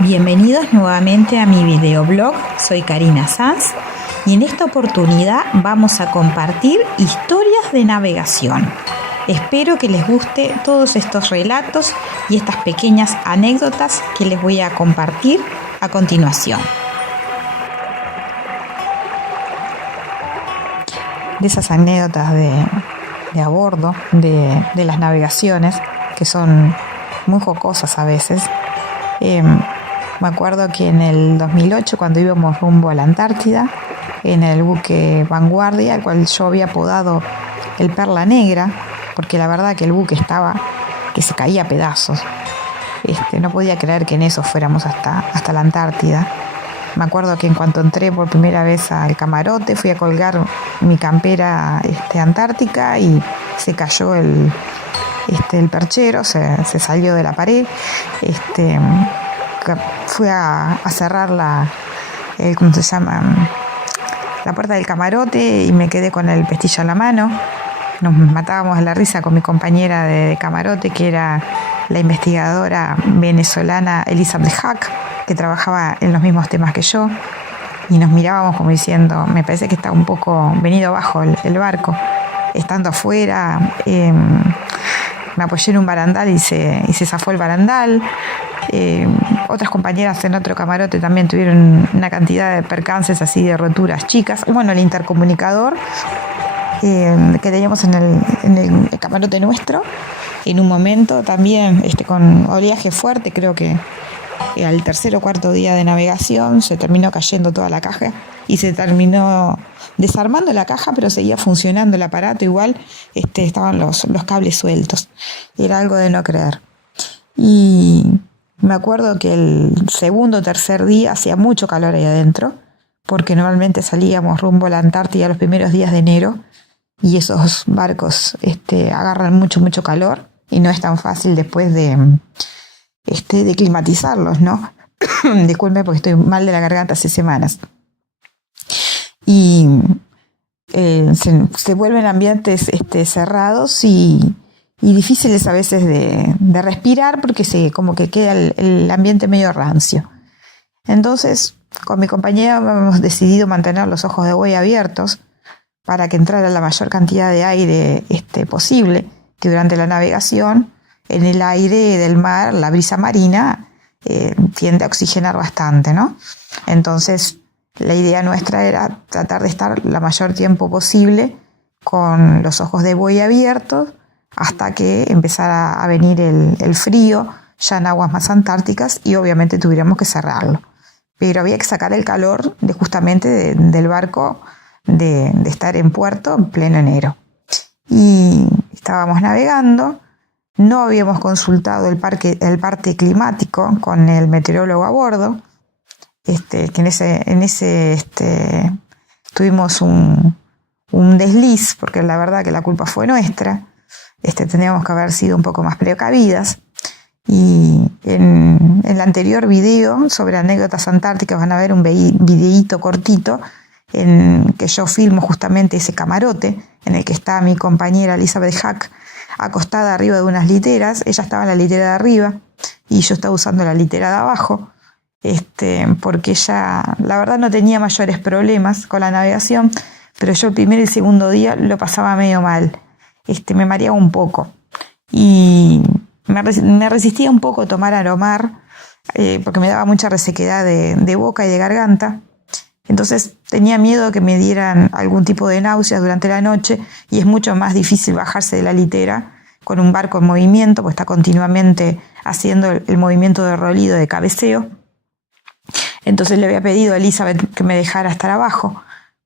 Bienvenidos nuevamente a mi videoblog, soy Karina Sanz y en esta oportunidad vamos a compartir historias de navegación. Espero que les guste todos estos relatos y estas pequeñas anécdotas que les voy a compartir a continuación. De esas anécdotas de a bordo, de las navegaciones, que son muy jocosas a veces. Me acuerdo que en el 2008, cuando íbamos rumbo a la Antártida, en el buque Vanguardia, el cual yo había apodado el Perla Negra, porque la verdad que el buque estaba que se caía a pedazos. No podía creer que en eso fuéramos hasta la Antártida. Me acuerdo que en cuanto entré por primera vez al camarote, fui a colgar mi campera antártica y se cayó el perchero, se salió de la pared. Fui a cerrar la puerta del camarote y me quedé con el pestillo en la mano. Nos matábamos de la risa con mi compañera de camarote, que era la investigadora venezolana Elizabeth Hack, que trabajaba en los mismos temas que yo, y nos mirábamos como diciendo, me parece que está un poco venido abajo el barco. Estando afuera, me apoyé en un barandal y se zafó el barandal. Otras compañeras en otro camarote también tuvieron una cantidad de percances así, de roturas chicas. Bueno, el intercomunicador que teníamos en el camarote nuestro, en un momento también con oleaje fuerte, creo que al tercer o cuarto día de navegación se terminó cayendo toda la caja y se terminó desarmando la caja, pero seguía funcionando el aparato igual. Estaban los cables sueltos. Era algo de no creer. Y me acuerdo que el segundo o tercer día hacía mucho calor ahí adentro, porque normalmente salíamos rumbo a la Antártida los primeros días de enero y esos barcos agarran mucho calor y no es tan fácil después de climatizarlos, ¿no? Disculpe porque estoy mal de la garganta hace semanas. Y se vuelven ambientes cerrados y difíciles a veces de respirar, porque como que queda el ambiente medio rancio. Entonces, con mi compañera hemos decidido mantener los ojos de buey abiertos para que entrara la mayor cantidad de aire posible, que durante la navegación, en el aire del mar, la brisa marina tiende a oxigenar bastante, ¿no? Entonces, la idea nuestra era tratar de estar la mayor tiempo posible con los ojos de buey abiertos hasta que empezara a venir el frío, ya en aguas más antárticas, y obviamente tuviéramos que cerrarlo. Pero había que sacar el calor justamente del barco, de estar en puerto en pleno enero. Y estábamos navegando. No habíamos consultado el parte climático con el meteorólogo a bordo, que en ese tuvimos un desliz, porque la verdad que la culpa fue nuestra. Tendríamos que haber sido un poco más precavidas. Y en el anterior video sobre anécdotas antárticas van a ver un videíto cortito en que yo filmo justamente ese camarote en el que está mi compañera Elizabeth Hack acostada arriba de unas literas. Ella estaba en la litera de arriba y yo estaba usando la litera de abajo, porque ella, la verdad, no tenía mayores problemas con la navegación, pero yo el primer y el segundo día lo pasaba medio mal. Me mareaba un poco y me resistía un poco a tomar Aromar, porque me daba mucha resequedad de boca y de garganta. Entonces tenía miedo que me dieran algún tipo de náuseas durante la noche, y es mucho más difícil bajarse de la litera con un barco en movimiento, pues está continuamente haciendo el movimiento de rolido, de cabeceo. Entonces le había pedido a Elizabeth que me dejara estar abajo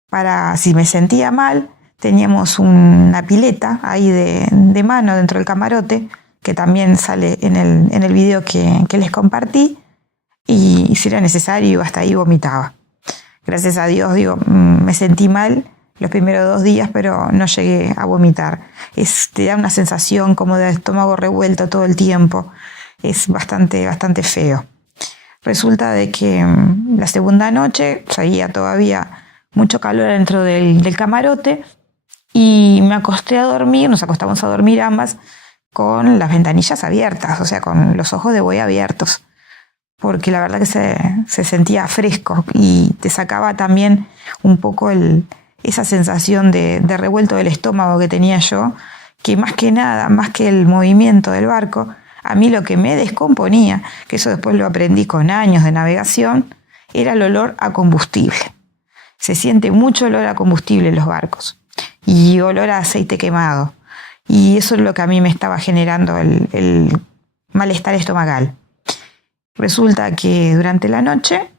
para, si me sentía mal, teníamos una pileta ahí de mano dentro del camarote, que también sale en el video que les compartí, y si era necesario hasta ahí vomitaba. Gracias a Dios, me sentí mal los primeros 2 días, pero no llegué a vomitar. Te da una sensación como de estómago revuelto todo el tiempo. Es bastante feo. Resulta de que la segunda noche seguía todavía mucho calor dentro del camarote y me acosté a dormir, nos acostamos a dormir ambas con las ventanillas abiertas, o sea, con los ojos de buey abiertos. porque la verdad que se sentía fresco y te sacaba también un poco esa sensación de revuelto del estómago que tenía yo, que más que nada, más que el movimiento del barco, a mí lo que me descomponía, que eso después lo aprendí con años de navegación, era el olor a combustible. Se siente mucho olor a combustible en los barcos y olor a aceite quemado. Y eso es lo que a mí me estaba generando el malestar estomacal. Resulta que durante la noche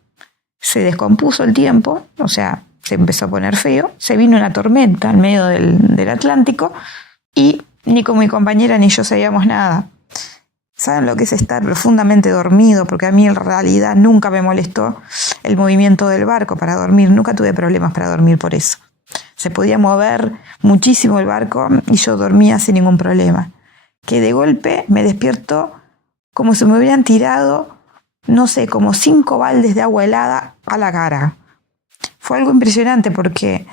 se descompuso el tiempo, o sea, se empezó a poner feo, se vino una tormenta en medio del Atlántico y ni con mi compañera ni yo sabíamos nada. ¿Saben lo que es estar profundamente dormido? Porque a mí en realidad nunca me molestó el movimiento del barco para dormir, nunca tuve problemas para dormir por eso. Se podía mover muchísimo el barco y yo dormía sin ningún problema. Que de golpe me despierto como si me hubieran tirado, no sé, como 5 baldes de agua helada a la cara. Fue algo impresionante porque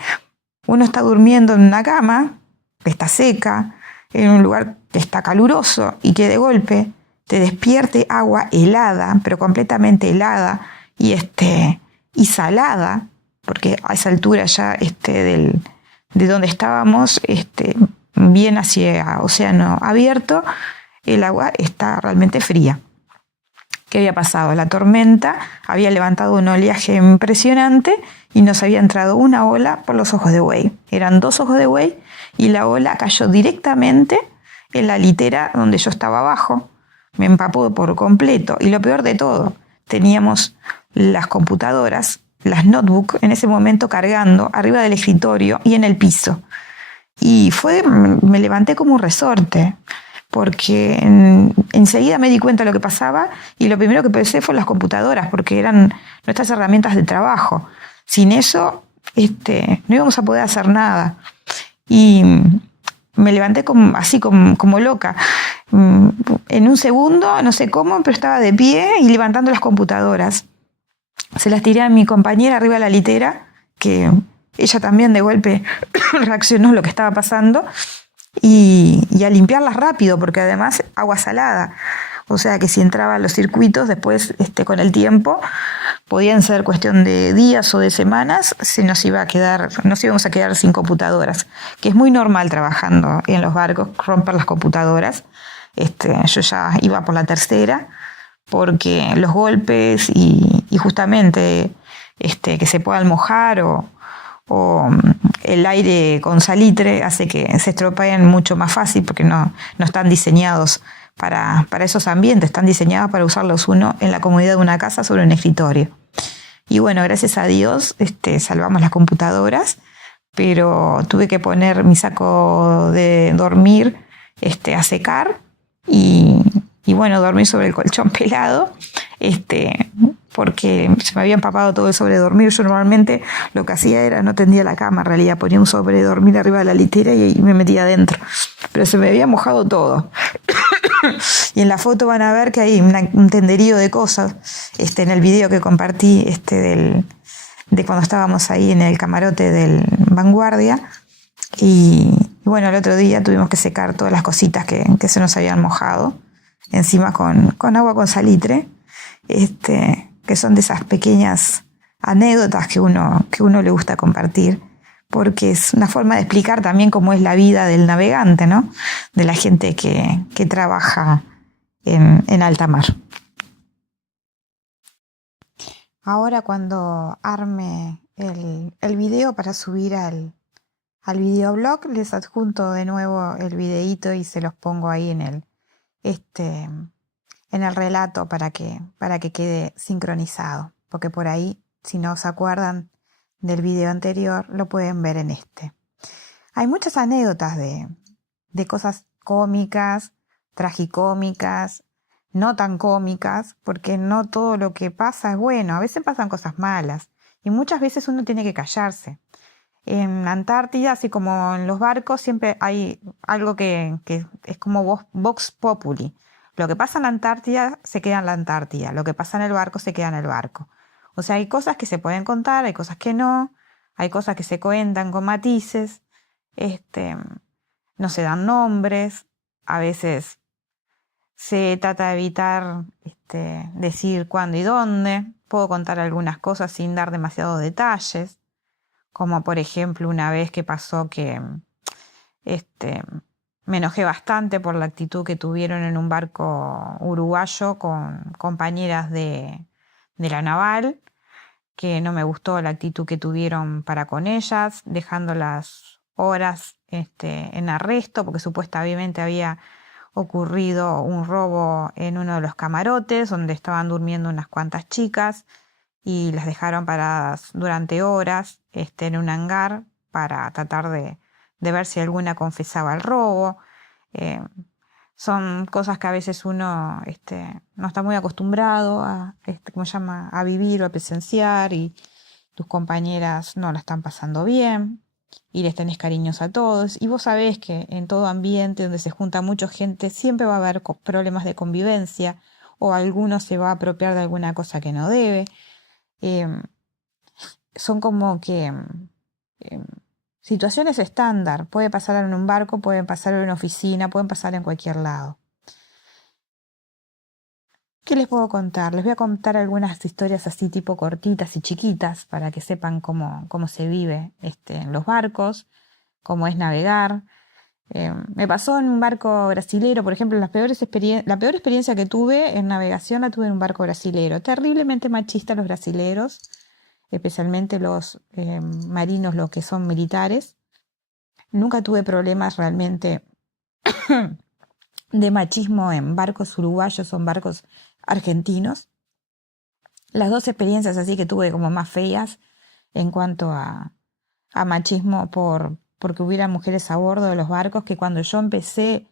uno está durmiendo en una cama que está seca, en un lugar que está caluroso y que de golpe te despierte agua helada, pero completamente helada y salada, porque a esa altura ya de donde estábamos, bien hacia océano abierto, el agua está realmente fría. ¿Qué había pasado? La tormenta había levantado un oleaje impresionante y nos había entrado una ola por los ojos de buey. Eran 2 ojos de buey y la ola cayó directamente en la litera donde yo estaba abajo. Me empapó por completo. Y lo peor de todo, teníamos las computadoras, las notebooks, en ese momento cargando arriba del escritorio y en el piso. Y me levanté como un resorte, porque enseguida me di cuenta de lo que pasaba y lo primero que pensé fue las computadoras, porque eran nuestras herramientas de trabajo. Sin eso, no íbamos a poder hacer nada. Y me levanté así como loca. En un segundo, no sé cómo, pero estaba de pie y levantando las computadoras. Se las tiré a mi compañera arriba de la litera, que ella también de golpe reaccionó a lo que estaba pasando, y a limpiarlas rápido, porque además agua salada. O sea que si entraba a los circuitos, después con el tiempo, podían ser cuestión de días o de semanas, nos íbamos a quedar sin computadoras, que es muy normal trabajando en los barcos, romper las computadoras. Yo ya iba por la tercera, porque los golpes y justamente que se puedan mojar o el aire con salitre hace que se estropeen mucho más fácil, porque no están diseñados para esos ambientes, están diseñados para usarlos uno en la comodidad de una casa sobre un escritorio. Y bueno, gracias a Dios salvamos las computadoras, pero tuve que poner mi saco de dormir a secar y bueno, dormir sobre el colchón pelado, porque se me había empapado todo el sobredormir. Yo normalmente lo que hacía era no tendía la cama, en realidad ponía un sobredormir arriba de la litera y me metía adentro, pero se me había mojado todo. Y en la foto van a ver que hay un tenderío de cosas en el video que compartí de cuando estábamos ahí en el camarote del Vanguardia. Y bueno, el otro día tuvimos que secar todas las cositas que se nos habían mojado, encima con agua con salitre, que son de esas pequeñas anécdotas que uno le gusta compartir, porque es una forma de explicar también cómo es la vida del navegante, ¿no? De la gente que trabaja en alta mar. Ahora cuando arme el video para subir al videoblog, les adjunto de nuevo el videíto y se los pongo ahí en el relato para que quede sincronizado, porque por ahí, si no se acuerdan del video anterior, lo pueden ver en este. Hay muchas anécdotas de cosas cómicas, tragicómicas, no tan cómicas, porque no todo lo que pasa es bueno. A veces pasan cosas malas y muchas veces uno tiene que callarse. En la Antártida, así como en los barcos, siempre hay algo que es como vox populi. Lo que pasa en la Antártida se queda en la Antártida, lo que pasa en el barco se queda en el barco. O sea, hay cosas que se pueden contar, hay cosas que no, hay cosas que se cuentan con matices, no se dan nombres, a veces Se trata de evitar decir cuándo y dónde. Puedo contar algunas cosas sin dar demasiados detalles, como por ejemplo una vez que pasó que este, me enojé bastante por la actitud que tuvieron en un barco uruguayo con compañeras de la naval, que no me gustó la actitud que tuvieron para con ellas, dejándolas horas en arresto, porque supuestamente había ocurrido un robo en uno de los camarotes donde estaban durmiendo unas cuantas chicas y las dejaron paradas durante horas en un hangar para tratar de ver si alguna confesaba el robo. Eh, Son cosas que a veces uno no está muy acostumbrado a, ¿cómo se llama?, a vivir o a presenciar, y tus compañeras no la están pasando bien y les tenés cariños a todos. Y vos sabés que en todo ambiente donde se junta mucha gente siempre va a haber problemas de convivencia, o alguno se va a apropiar de alguna cosa que no debe. Em, Son como que em, situaciones estándar. Puede pasar en un barco, pueden pasar en una oficina, pueden pasar en cualquier lado. ¿Qué les puedo contar? Les voy a contar algunas historias así tipo cortitas y chiquitas para que sepan cómo se vive en los barcos, cómo es navegar. Me pasó en un barco brasilero, por ejemplo, la peor experiencia que tuve en navegación la tuve en un barco brasilero. Terriblemente machista los brasileros, especialmente los marinos, los que son militares. Nunca tuve problemas realmente de machismo en barcos uruguayos o en barcos argentinos. Las dos experiencias así que tuve como más feas en cuanto a machismo porque hubiera mujeres a bordo de los barcos, que cuando yo empecé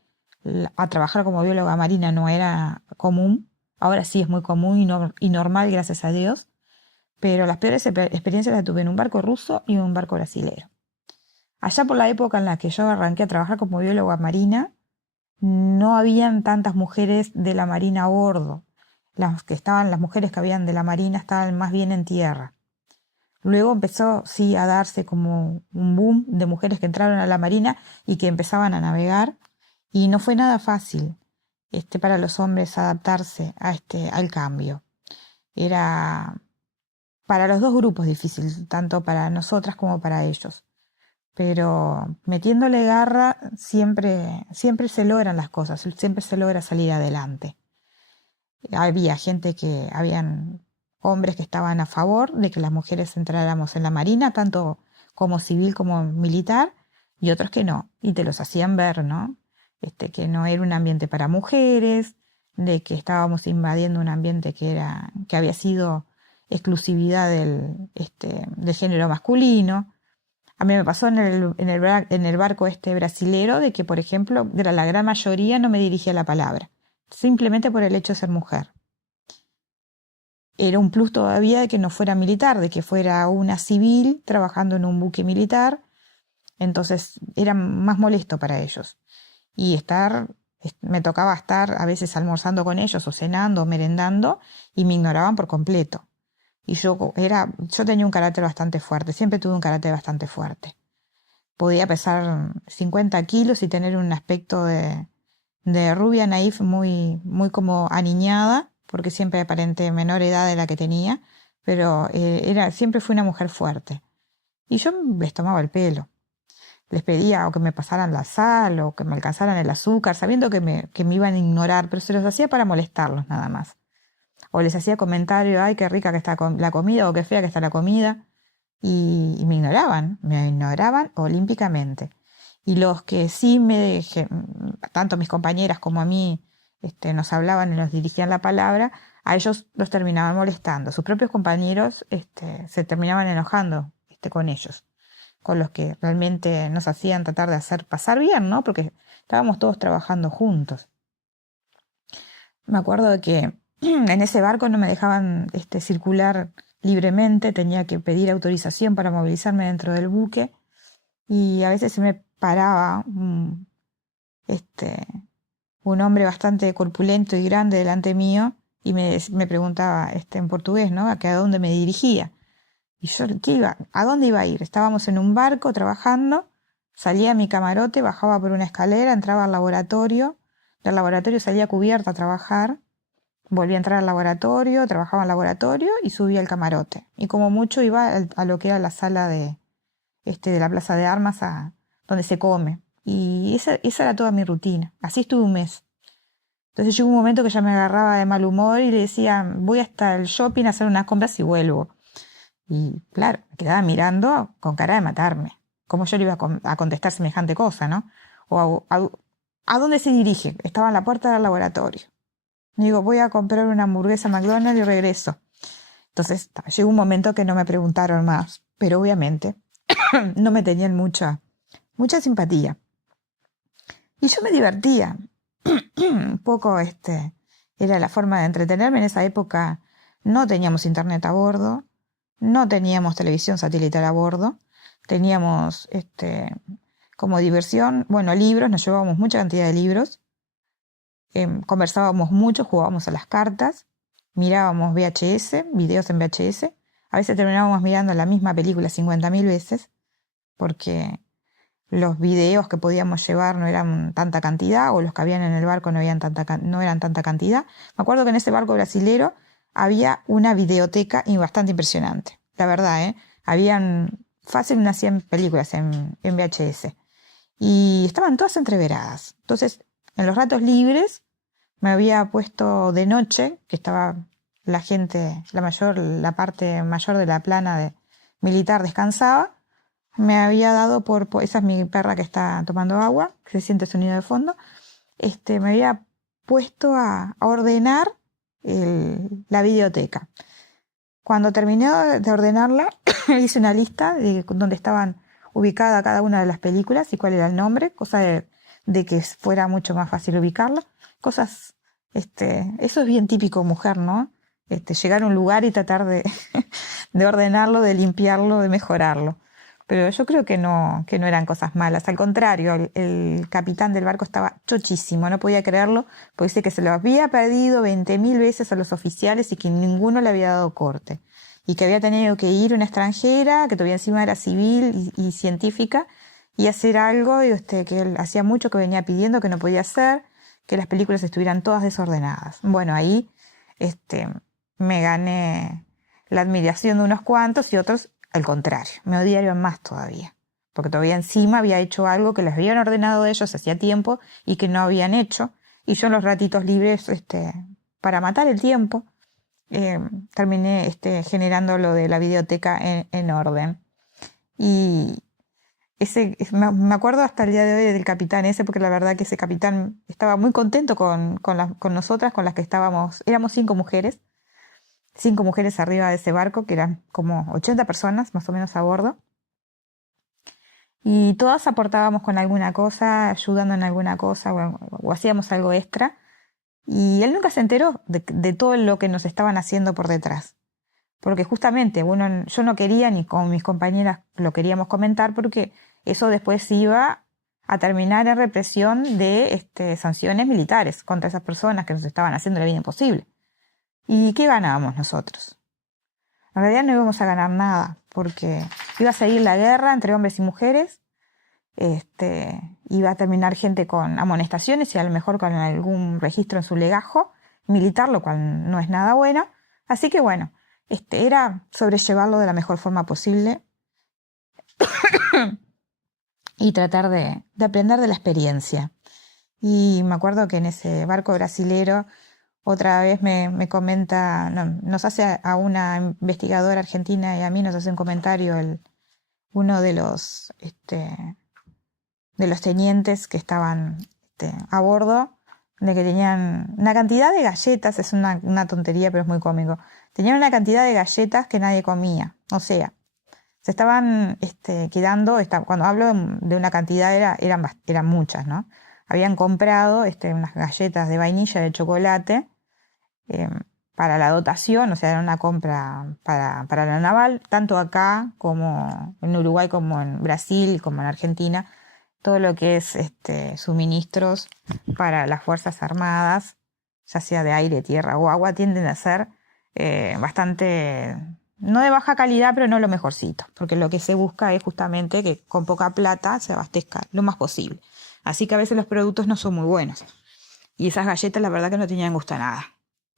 a trabajar como bióloga marina no era común. Ahora sí es muy común y normal, gracias a Dios. Pero las peores experiencias las tuve en un barco ruso y en un barco brasilero. Allá por la época en la que yo arranqué a trabajar como bióloga marina, no habían tantas mujeres de la marina a bordo. Las mujeres que habían de la marina estaban más bien en tierra. Luego empezó, sí, a darse como un boom de mujeres que entraron a la marina y que empezaban a navegar, y no fue nada fácil para los hombres adaptarse al cambio. Era para los dos grupos difícil, tanto para nosotras como para ellos. Pero metiéndole garra siempre se logran las cosas, siempre se logra salir adelante. Habían hombres que estaban a favor de que las mujeres entráramos en la marina, tanto como civil como militar, y otros que no, y te los hacían ver, ¿no? Que no era un ambiente para mujeres, de que estábamos invadiendo un ambiente que había sido exclusividad del género masculino. A mí me pasó en el barco brasilero de que, por ejemplo, la gran mayoría no me dirigía la palabra, simplemente por el hecho de ser mujer. Era un plus todavía de que no fuera militar, de que fuera una civil trabajando en un buque militar, entonces era más molesto para ellos. Y me tocaba estar a veces almorzando con ellos o cenando o merendando y me ignoraban por completo. Y yo tenía un carácter bastante fuerte, siempre tuve un carácter bastante fuerte. Podía pesar 50 kilos y tener un aspecto de rubia naif muy, muy como aniñada, porque siempre aparenté menor edad de la que tenía, pero siempre fui una mujer fuerte. Y yo les tomaba el pelo. Les pedía o que me pasaran la sal o que me alcanzaran el azúcar, sabiendo que me iban a ignorar, pero se los hacía para molestarlos nada más. O les hacía comentario, ay, qué rica que está la comida, o qué fea que está la comida, y me ignoraban olímpicamente. Y los que sí tanto mis compañeras como a mí, nos hablaban y nos dirigían la palabra, a ellos los terminaban molestando. Sus propios compañeros se terminaban enojando con ellos, con los que realmente nos hacían tratar de hacer pasar bien, ¿no? Porque estábamos todos trabajando juntos. Me acuerdo de que en ese barco no me dejaban circular libremente, tenía que pedir autorización para movilizarme dentro del buque, y a veces se me paraba un hombre bastante corpulento y grande delante mío y me preguntaba en portugués, ¿no?, a dónde me dirigía. Y yo, ¿a dónde iba a ir? Estábamos en un barco trabajando, salía a mi camarote, bajaba por una escalera, entraba al laboratorio, del laboratorio salía cubierta a trabajar, volvía a entrar al laboratorio, trabajaba en el laboratorio y subía al camarote. Y como mucho iba a lo que era la sala de la Plaza de Armas, donde se come. Y esa era toda mi rutina. Así estuve un mes. Entonces llegó un momento que ya me agarraba de mal humor y le decía, voy hasta el shopping a hacer unas compras y vuelvo. Y claro, me quedaba mirando con cara de matarme. ¿Cómo yo le iba a contestar semejante cosa, no? ¿A dónde se dirige? Estaba en la puerta del laboratorio. Digo, voy a comprar una hamburguesa McDonald's y regreso. Entonces llegó un momento que no me preguntaron más, pero obviamente no me tenían mucha simpatía. Y yo me divertía. Un poco era la forma de entretenerme. En esa época no teníamos internet a bordo, no teníamos televisión satelital a bordo, teníamos como diversión, bueno, libros, nos llevábamos mucha cantidad de libros, conversábamos mucho, jugábamos a las cartas, mirábamos VHS, videos en VHS, a veces terminábamos mirando la misma película 50.000 veces, porque los videos que podíamos llevar no eran tanta cantidad, o los que habían en el barco no eran tanta cantidad. Me acuerdo que en ese barco brasilero había una videoteca bastante impresionante, la verdad, habían fácil unas 100 películas en VHS, y estaban todas entreveradas. Entonces, en los ratos libres, me había puesto de noche, que estaba la gente, la parte mayor de la plana militar descansaba. Me había dado esa es mi perra que está tomando agua, que se siente sonido de fondo, me había puesto a ordenar la videoteca. Cuando terminé de ordenarla, hice una lista de donde estaban ubicadas cada una de las películas y cuál era el nombre, cosa de que fuera mucho más fácil ubicarla. Cosas, eso es bien típico mujer, ¿no? Llegar a un lugar y tratar de ordenarlo, de limpiarlo, de mejorarlo. Pero yo creo que no eran cosas malas. Al contrario, el capitán del barco estaba chochísimo, no podía creerlo, porque dice que se lo había perdido 20.000 veces a los oficiales y que ninguno le había dado corte. Y que había tenido que ir una extranjera, que todavía encima era civil y científica, y hacer algo que él hacía mucho que venía pidiendo que no podía hacer, que las películas estuvieran todas desordenadas. Bueno, ahí me gané la admiración de unos cuantos y otros al contrario, me odiaron más todavía, porque todavía encima había hecho algo que les habían ordenado ellos hacía tiempo y que no habían hecho, y yo en los ratitos libres, para matar el tiempo, terminé generando lo de la videoteca en orden. Y me acuerdo hasta el día de hoy del capitán ese, porque la verdad que ese capitán estaba muy contento con nosotras, con las que éramos 5 mujeres arriba de ese barco, que eran como 80 personas más o menos a bordo. Y todas aportábamos con alguna cosa, ayudando en alguna cosa, o hacíamos algo extra. Y él nunca se enteró de todo lo que nos estaban haciendo por detrás. Porque justamente yo no quería, ni con mis compañeras lo queríamos comentar, porque eso después iba a terminar en represión de sanciones militares contra esas personas que nos estaban haciendo la vida imposible. ¿Y qué ganábamos nosotros? En realidad no íbamos a ganar nada, porque iba a seguir la guerra entre hombres y mujeres, iba a terminar gente con amonestaciones y a lo mejor con algún registro en su legajo militar, lo cual no es nada bueno. Así que bueno, era sobrellevarlo de la mejor forma posible y tratar de aprender de la experiencia. Y me acuerdo que en ese barco brasilero otra vez me comenta, nos hace a una investigadora argentina y a mí nos hace un comentario uno de los tenientes que estaban a bordo, de que tenían una cantidad de galletas, es una tontería pero es muy cómico, tenían una cantidad de galletas que nadie comía, o sea, se estaban quedando, cuando hablo de una cantidad eran muchas, ¿no? Habían comprado unas galletas de vainilla de chocolate para la dotación, o sea, era una compra para la naval, tanto acá como en Uruguay, como en Brasil, como en Argentina, todo lo que es suministros para las Fuerzas Armadas, ya sea de aire, tierra o agua, tienden a ser bastante, no de baja calidad, pero no lo mejorcito, porque lo que se busca es justamente que con poca plata se abastezca lo más posible. Así que a veces los productos no son muy buenos. Y esas galletas la verdad que no tenían gusto a nada.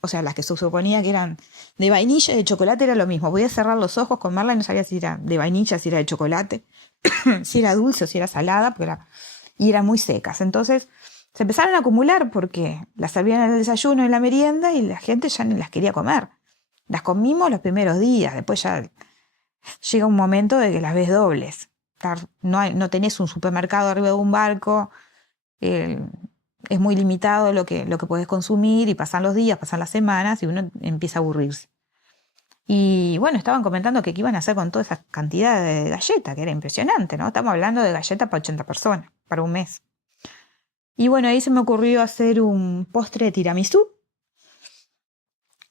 O sea, las que se suponía que eran de vainilla y de chocolate era lo mismo. Podía cerrar los ojos, comerla y no sabía si era de vainilla, si era de chocolate, si era dulce o si era salada, y eran muy secas. Entonces se empezaron a acumular porque las servían en el desayuno y en la merienda y la gente ya ni las quería comer. Las comimos los primeros días, después ya llega un momento de que las ves dobles. No tenés un supermercado arriba de un barco, es muy limitado lo que podés consumir y pasan los días, pasan las semanas y uno empieza a aburrirse. Y bueno, estaban comentando que qué iban a hacer con toda esa cantidad de galletas, que era impresionante, ¿no? Estamos hablando de galletas para 80 personas, para un mes. Y bueno, ahí se me ocurrió hacer un postre de tiramisú,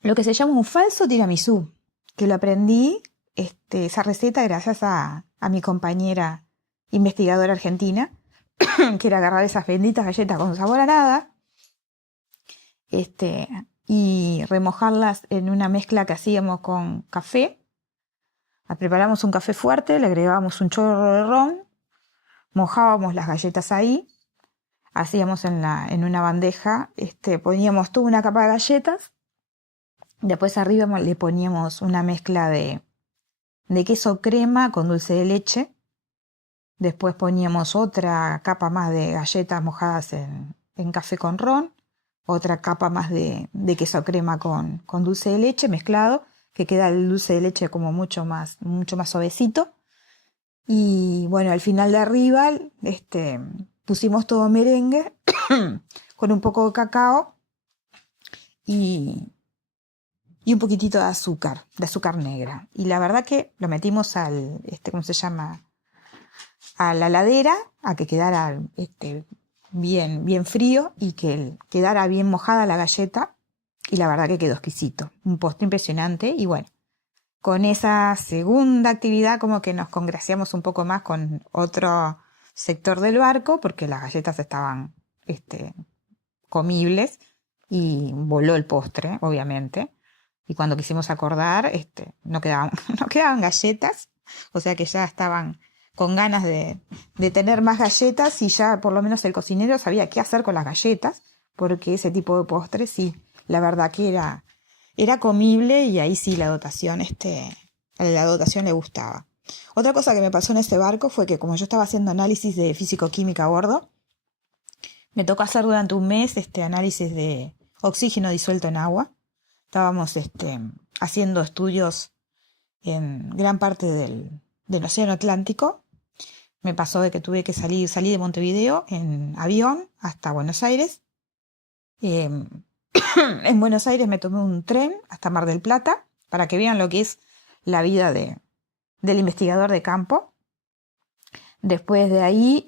lo que se llama un falso tiramisú, que lo aprendí, esa receta, gracias a mi compañera investigadora argentina, que era agarrar esas benditas galletas con sabor a nada, y remojarlas en una mezcla que hacíamos con café. Preparamos un café fuerte, le agregábamos un chorro de ron, mojábamos las galletas ahí, hacíamos en una bandeja, poníamos toda una capa de galletas, después arriba le poníamos una mezcla de queso crema con dulce de leche, después poníamos otra capa más de galletas mojadas en café con ron, otra capa más de queso crema con dulce de leche mezclado, que queda el dulce de leche como mucho más suavecito. Y bueno, al final de arriba pusimos todo merengue con un poco de cacao y un poquitito de azúcar negra. Y la verdad que lo metimos ¿cómo se llama? A la heladera, a que quedara bien frío y que quedara bien mojada la galleta. Y la verdad que quedó exquisito. Un postre impresionante. Y bueno, con esa segunda actividad como que nos congraciamos un poco más con otro sector del barco, porque las galletas estaban comibles y voló el postre, obviamente. Y cuando quisimos acordar, no quedaban galletas, o sea que ya estaban con ganas de tener más galletas y ya por lo menos el cocinero sabía qué hacer con las galletas, porque ese tipo de postre sí, la verdad que era comible y ahí sí la dotación le gustaba. Otra cosa que me pasó en este barco fue que como yo estaba haciendo análisis de físico-química a bordo, me tocó hacer durante un mes análisis de oxígeno disuelto en agua. Estábamos haciendo estudios en gran parte del Océano Atlántico. Me pasó de que tuve que salí de Montevideo en avión hasta Buenos Aires. En Buenos Aires me tomé un tren hasta Mar del Plata para que vean lo que es la vida del investigador de campo. Después de ahí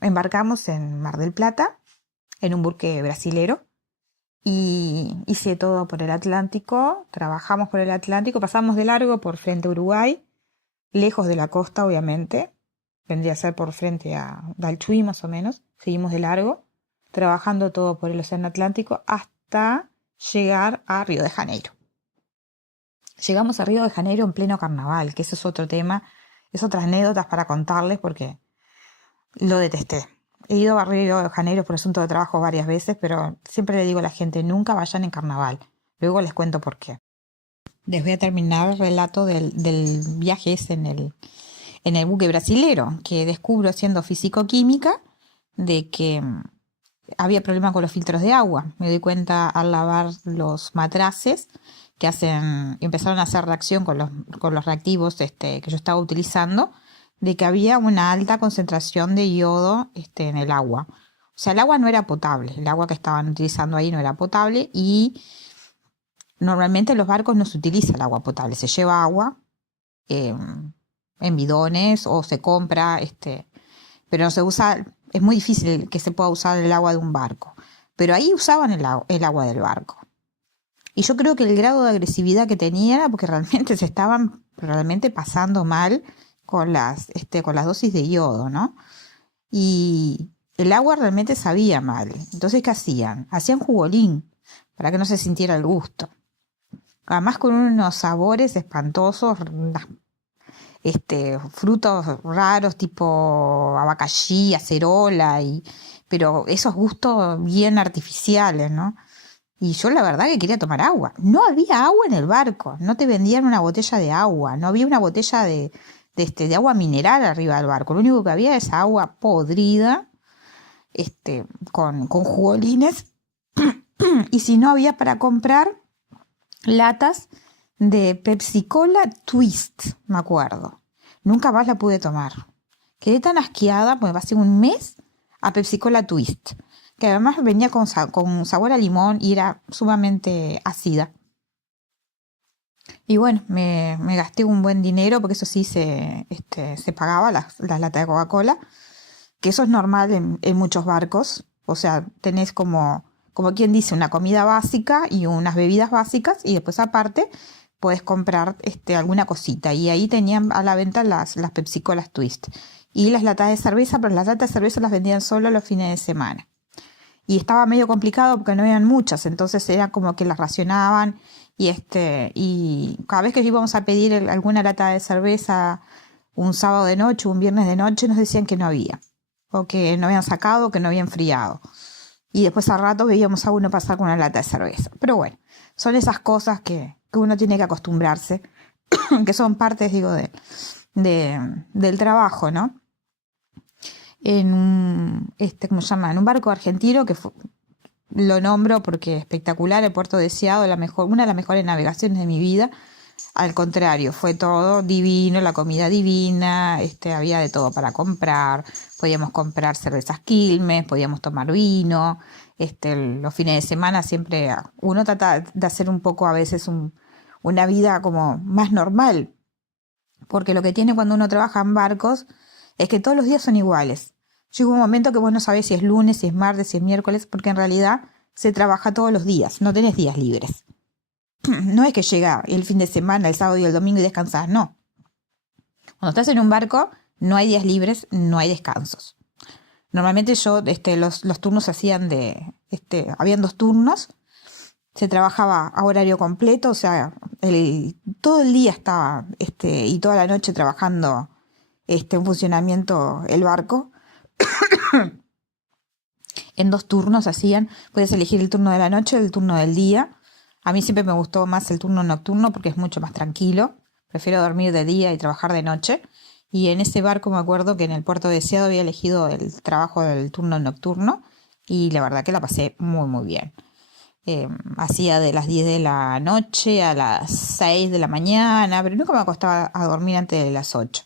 embarcamos en Mar del Plata, en un buque brasilero, y hice todo por el Atlántico, trabajamos por el Atlántico, pasamos de largo por frente a Uruguay, lejos de la costa obviamente, vendría a ser por frente a Dalchuy más o menos, seguimos de largo, trabajando todo por el Océano Atlántico hasta llegar a Río de Janeiro. Llegamos a Río de Janeiro en pleno carnaval, que eso es otro tema, es otras anécdotas para contarles porque lo detesté. He ido a Río de Janeiro por asunto de trabajo varias veces, pero siempre le digo a la gente, nunca vayan en carnaval. Luego les cuento por qué. Les voy a terminar el relato del viaje ese en el buque brasilero, que descubro haciendo físico-química de que había problema con los filtros de agua. Me doy cuenta al lavar los matraces que empezaron a hacer reacción con los reactivos que yo estaba utilizando, de que había una alta concentración de yodo en el agua. O sea, el agua no era potable, el agua que estaban utilizando ahí no era potable y normalmente en los barcos no se utiliza el agua potable, se lleva agua en bidones o se compra, pero no se usa, es muy difícil que se pueda usar el agua de un barco, pero ahí usaban el agua del barco. Y yo creo que el grado de agresividad que tenía era porque realmente se estaban pasando mal con las dosis de yodo, ¿no? Y el agua realmente sabía mal. Entonces, ¿qué hacían? Hacían jugolín para que no se sintiera el gusto. Además con unos sabores espantosos, frutos raros tipo abacaxi, acerola y pero esos gustos bien artificiales, ¿no? Y yo la verdad que quería tomar agua. No había agua en el barco, no te vendían una botella de agua, no había una botella de agua mineral arriba del barco. Lo único que había es agua podrida, con jugolines, y si no había para comprar latas de Pepsi Cola Twist, me acuerdo. Nunca más la pude tomar. Quedé tan asqueada, porque pasé un mes a Pepsi Cola Twist, que además venía con sabor a limón y era sumamente ácida. Y bueno, me gasté un buen dinero, porque eso sí se pagaba, las latas de Coca-Cola, que eso es normal en muchos barcos. O sea, tenés como quien dice, una comida básica y unas bebidas básicas, y después aparte puedes comprar alguna cosita. Y ahí tenían a la venta las Pepsi Colas Twist. Y las latas de cerveza, pero las latas de cerveza las vendían solo los fines de semana. Y estaba medio complicado porque no habían muchas, entonces era como que las racionaban, y cada vez que íbamos a pedir alguna lata de cerveza un sábado de noche, un viernes de noche, nos decían que no había, o que no habían sacado, o que no habían enfriado. Y después a rato veíamos a uno pasar con una lata de cerveza. Pero bueno, son esas cosas que uno tiene que acostumbrarse, que son partes, digo, del trabajo, ¿no? En un, ¿cómo se llama? En un barco argentino lo nombro porque es espectacular, el puerto deseado, una de las mejores navegaciones de mi vida. Al contrario, fue todo divino, la comida divina, había de todo para comprar, podíamos comprar cervezas Quilmes, podíamos tomar vino, los fines de semana siempre uno trata de hacer un poco a veces una vida como más normal, porque lo que tiene cuando uno trabaja en barcos es que todos los días son iguales. Llega un momento que vos no sabés si es lunes, si es martes, si es miércoles, porque en realidad se trabaja todos los días, no tenés días libres. No es que llega el fin de semana, el sábado y el domingo y descansás, no. Cuando estás en un barco no hay días libres, no hay descansos. Normalmente los turnos se hacían habían 2 turnos, se trabajaba a horario completo, o sea, todo el día estaba y toda la noche trabajando en funcionamiento el barco. En 2 turnos hacían, puedes elegir el turno de la noche o el turno del día. A mí siempre me gustó más el turno nocturno porque es mucho más tranquilo. Prefiero dormir de día y trabajar de noche. Y en ese barco me acuerdo que en el puerto deseado había elegido el trabajo del turno nocturno y la verdad que la pasé muy muy bien. Hacía de las 10 de la noche a las 6 de la mañana, pero nunca me acostaba a dormir antes de las 8.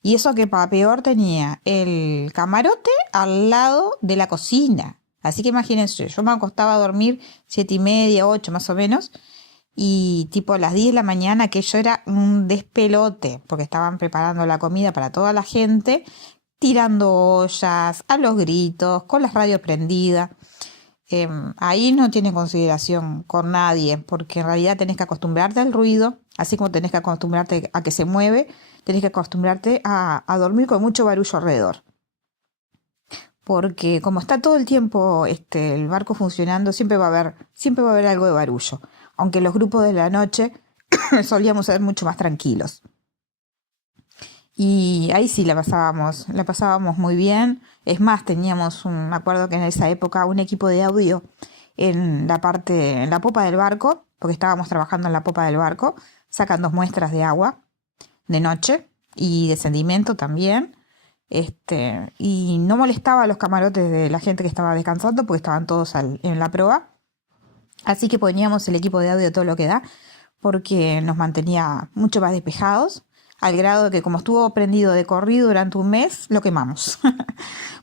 Y eso que para peor tenía el camarote al lado de la cocina. Así que imagínense, yo me acostaba a dormir 7:30, 8 más o menos. Y tipo a las 10 de la mañana, aquello era un despelote, porque estaban preparando la comida para toda la gente, tirando ollas, a los gritos, con las radios prendidas. Ahí no tiene consideración con nadie, porque en realidad tenés que acostumbrarte al ruido, así como tenés que acostumbrarte a que se mueve, tenés que acostumbrarte a dormir con mucho barullo alrededor. Porque como está todo el tiempo el barco funcionando, siempre va a haber algo de barullo. Aunque los grupos de la noche solíamos ser mucho más tranquilos. Y ahí sí la pasábamos muy bien. Es más, me acuerdo que en esa época, un equipo de audio en la popa del barco, porque estábamos trabajando en la popa del barco, sacan 2 muestras de agua de noche y de sedimento también. Y no molestaba a los camarotes de la gente que estaba descansando porque estaban todos en la proa. Así que poníamos el equipo de audio todo lo que da, porque nos mantenía mucho más despejados, al grado de que como estuvo prendido de corrido durante un mes, lo quemamos.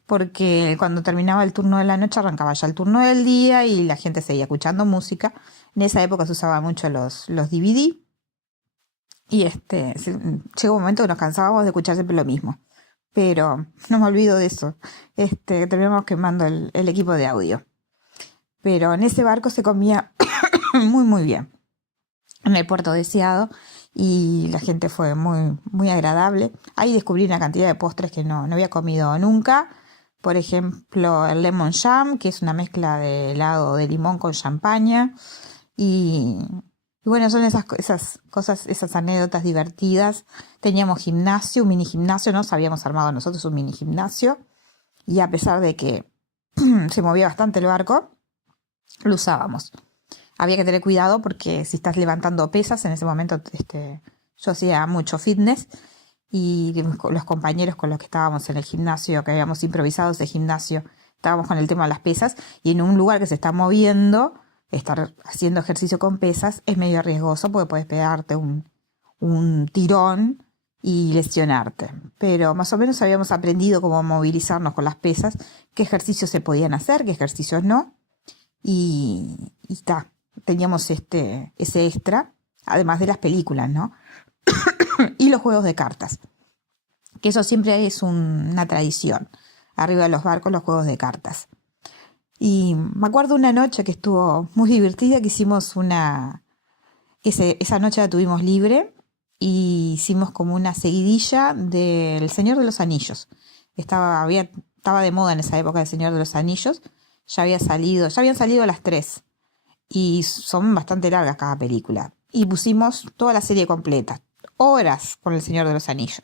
Porque cuando terminaba el turno de la noche arrancaba ya el turno del día y la gente seguía escuchando música. En esa época se usaban mucho los DVD. Y llegó un momento que nos cansábamos de escuchar siempre lo mismo. Pero no me olvido de eso. Terminamos quemando el equipo de audio. Pero en ese barco se comía muy muy bien. En el puerto deseado. Y la gente fue muy, muy agradable. Ahí descubrí una cantidad de postres que no había comido nunca. Por ejemplo, el lemon jam, que es una mezcla de helado de limón con champaña. Y bueno, son esas cosas, esas anécdotas divertidas. Teníamos gimnasio, un mini gimnasio, nos habíamos armado nosotros un mini gimnasio. Y a pesar de que se movía bastante el barco, lo usábamos. Había que tener cuidado porque si estás levantando pesas, en ese momento yo hacía mucho fitness y los compañeros con los que estábamos en el gimnasio, que habíamos improvisado ese gimnasio, estábamos con el tema de las pesas, y en un lugar que se está moviendo, estar haciendo ejercicio con pesas es medio riesgoso porque puedes pegarte un tirón y lesionarte. Pero más o menos habíamos aprendido cómo movilizarnos con las pesas, qué ejercicios se podían hacer, qué ejercicios no, y está. Teníamos ese extra, además de las películas, ¿no? Y los juegos de cartas, que eso siempre es una tradición. Arriba de los barcos, los juegos de cartas. Y me acuerdo una noche que estuvo muy divertida, que hicimos esa noche la tuvimos libre y hicimos como una seguidilla del Señor de los Anillos. Estaba de moda en esa época el Señor de los Anillos. Ya habían salido las 3 y son bastante largas cada película. Y pusimos toda la serie completa, horas con el Señor de los Anillos.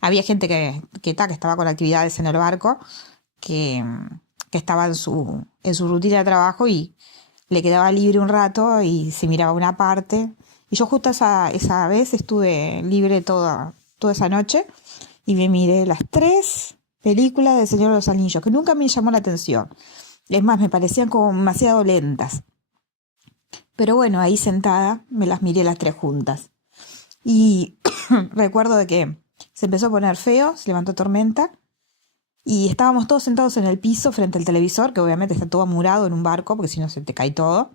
Había gente que estaba con actividades en el barco, que estaba en su rutina de trabajo y le quedaba libre un rato y se miraba una parte. Y yo justo esa vez estuve libre toda esa noche y me miré las 3 películas del Señor de los Anillos, que nunca me llamó la atención. Es más, me parecían como demasiado lentas. Pero bueno, ahí sentada me las miré las 3 juntas. Y recuerdo de que se empezó a poner feo, se levantó tormenta y estábamos todos sentados en el piso frente al televisor, que obviamente está todo amurado en un barco, porque si no se te cae todo.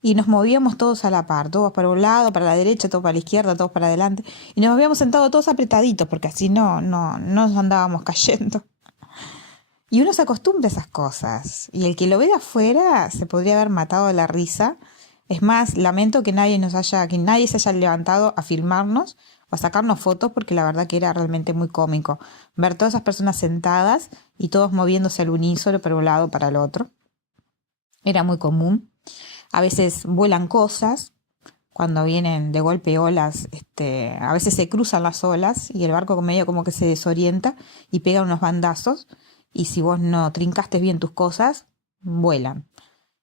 Y nos movíamos todos a la par, todos para un lado, para la derecha, todos para la izquierda, todos para adelante. Y nos habíamos sentado todos apretaditos, porque así no nos andábamos cayendo. Y uno se acostumbra a esas cosas. Y el que lo ve de afuera se podría haber matado de la risa. Es más, lamento que nadie se haya levantado a filmarnos o a sacarnos fotos, porque la verdad que era realmente muy cómico ver todas esas personas sentadas y todos moviéndose al unísono para un lado para el otro. Era muy común. A veces vuelan cosas cuando vienen de golpe olas, a veces se cruzan las olas y el barco medio como que se desorienta y pega unos bandazos, y si vos no trincaste bien tus cosas, vuelan.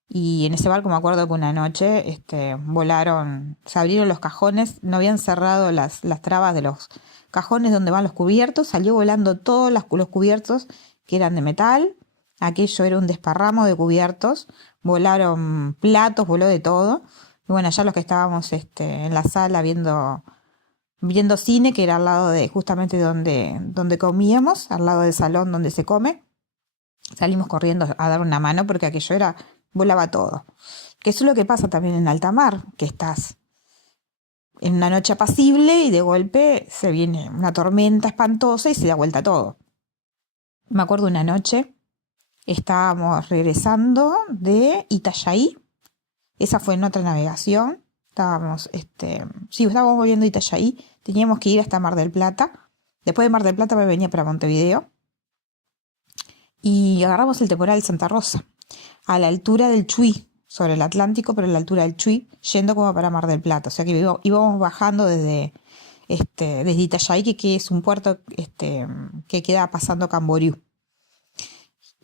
Y en ese barco me acuerdo que una noche volaron, se abrieron los cajones, no habían cerrado las trabas de los cajones donde van los cubiertos, salió volando todos los cubiertos que eran de metal. Aquello era un desparramo de cubiertos, volaron platos, voló de todo. Y bueno, ya los que estábamos en la sala viendo cine, que era al lado de justamente donde comíamos, al lado del salón donde se come, salimos corriendo a dar una mano porque aquello volaba todo. Que eso es lo que pasa también en alta mar, que estás en una noche apacible y de golpe se viene una tormenta espantosa y se da vuelta todo. Me acuerdo una noche, estábamos regresando de Itajaí, esa fue en otra navegación, estábamos volviendo a Itajaí, teníamos que ir hasta Mar del Plata, después de Mar del Plata me venía para Montevideo, y agarramos el temporal Santa Rosa, a la altura del Chuy, sobre el Atlántico, pero a la altura del Chuy, yendo como para Mar del Plata. O sea que íbamos bajando desde Itajaí, que es un puerto que queda pasando Camboriú.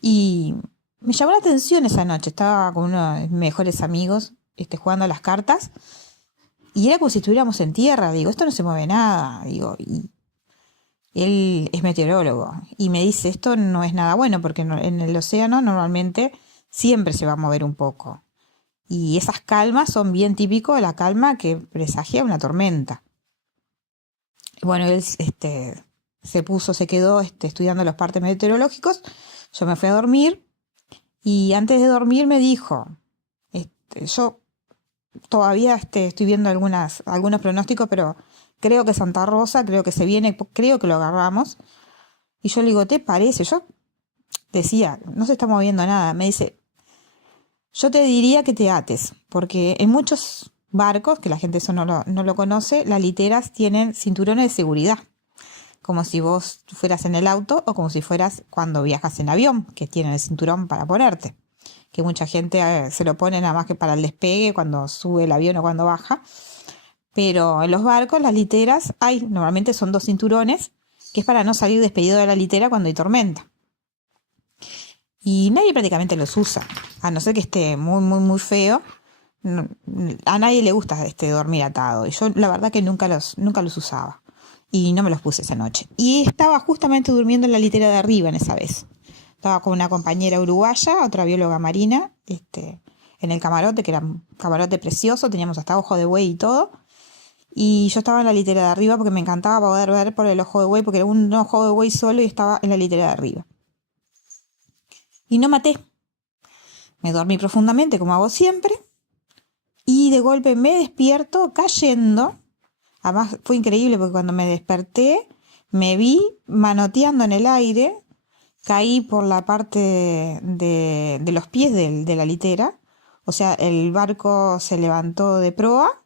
Y me llamó la atención esa noche. Estaba con uno de mis mejores amigos jugando a las cartas, y era como si estuviéramos en tierra. Digo, esto no se mueve nada. Digo, y él es meteorólogo y me dice, esto no es nada bueno, porque en el océano normalmente siempre se va a mover un poco. Y esas calmas son bien típicos de la calma que presagia una tormenta. Bueno, él se quedó estudiando los partes meteorológicos. Yo me fui a dormir y antes de dormir me dijo, yo todavía estoy viendo algunos pronósticos, pero creo que Santa Rosa, creo que se viene, creo que lo agarramos. Y yo le digo, ¿te parece? Yo decía, no se está moviendo nada. Me dice, yo te diría que te ates, porque en muchos barcos, que la gente eso no lo conoce, las literas tienen cinturones de seguridad, como si vos fueras en el auto o como si fueras cuando viajas en avión, que tienen el cinturón para ponerte, que mucha gente se lo pone nada más que para el despegue, cuando sube el avión o cuando baja. Pero en los barcos, las literas, normalmente son 2 cinturones, que es para no salir despedido de la litera cuando hay tormenta. y nadie prácticamente los usa, a no ser que esté muy, muy, muy feo. A nadie le gusta dormir atado, y yo la verdad que nunca los usaba, y no me los puse esa noche. Y estaba justamente durmiendo en la litera de arriba en esa vez. Estaba con una compañera uruguaya, otra bióloga marina, en el camarote, que era un camarote precioso, teníamos hasta ojo de buey y todo. Y yo estaba en la litera de arriba porque me encantaba poder ver por el ojo de buey, porque era un ojo de buey solo y estaba en la litera de arriba. Y no maté. Me dormí profundamente, como hago siempre. Y de golpe me despierto cayendo. Además fue increíble porque cuando me desperté me vi manoteando en el aire. Caí por la parte de los pies de la litera. O sea, el barco se levantó de proa.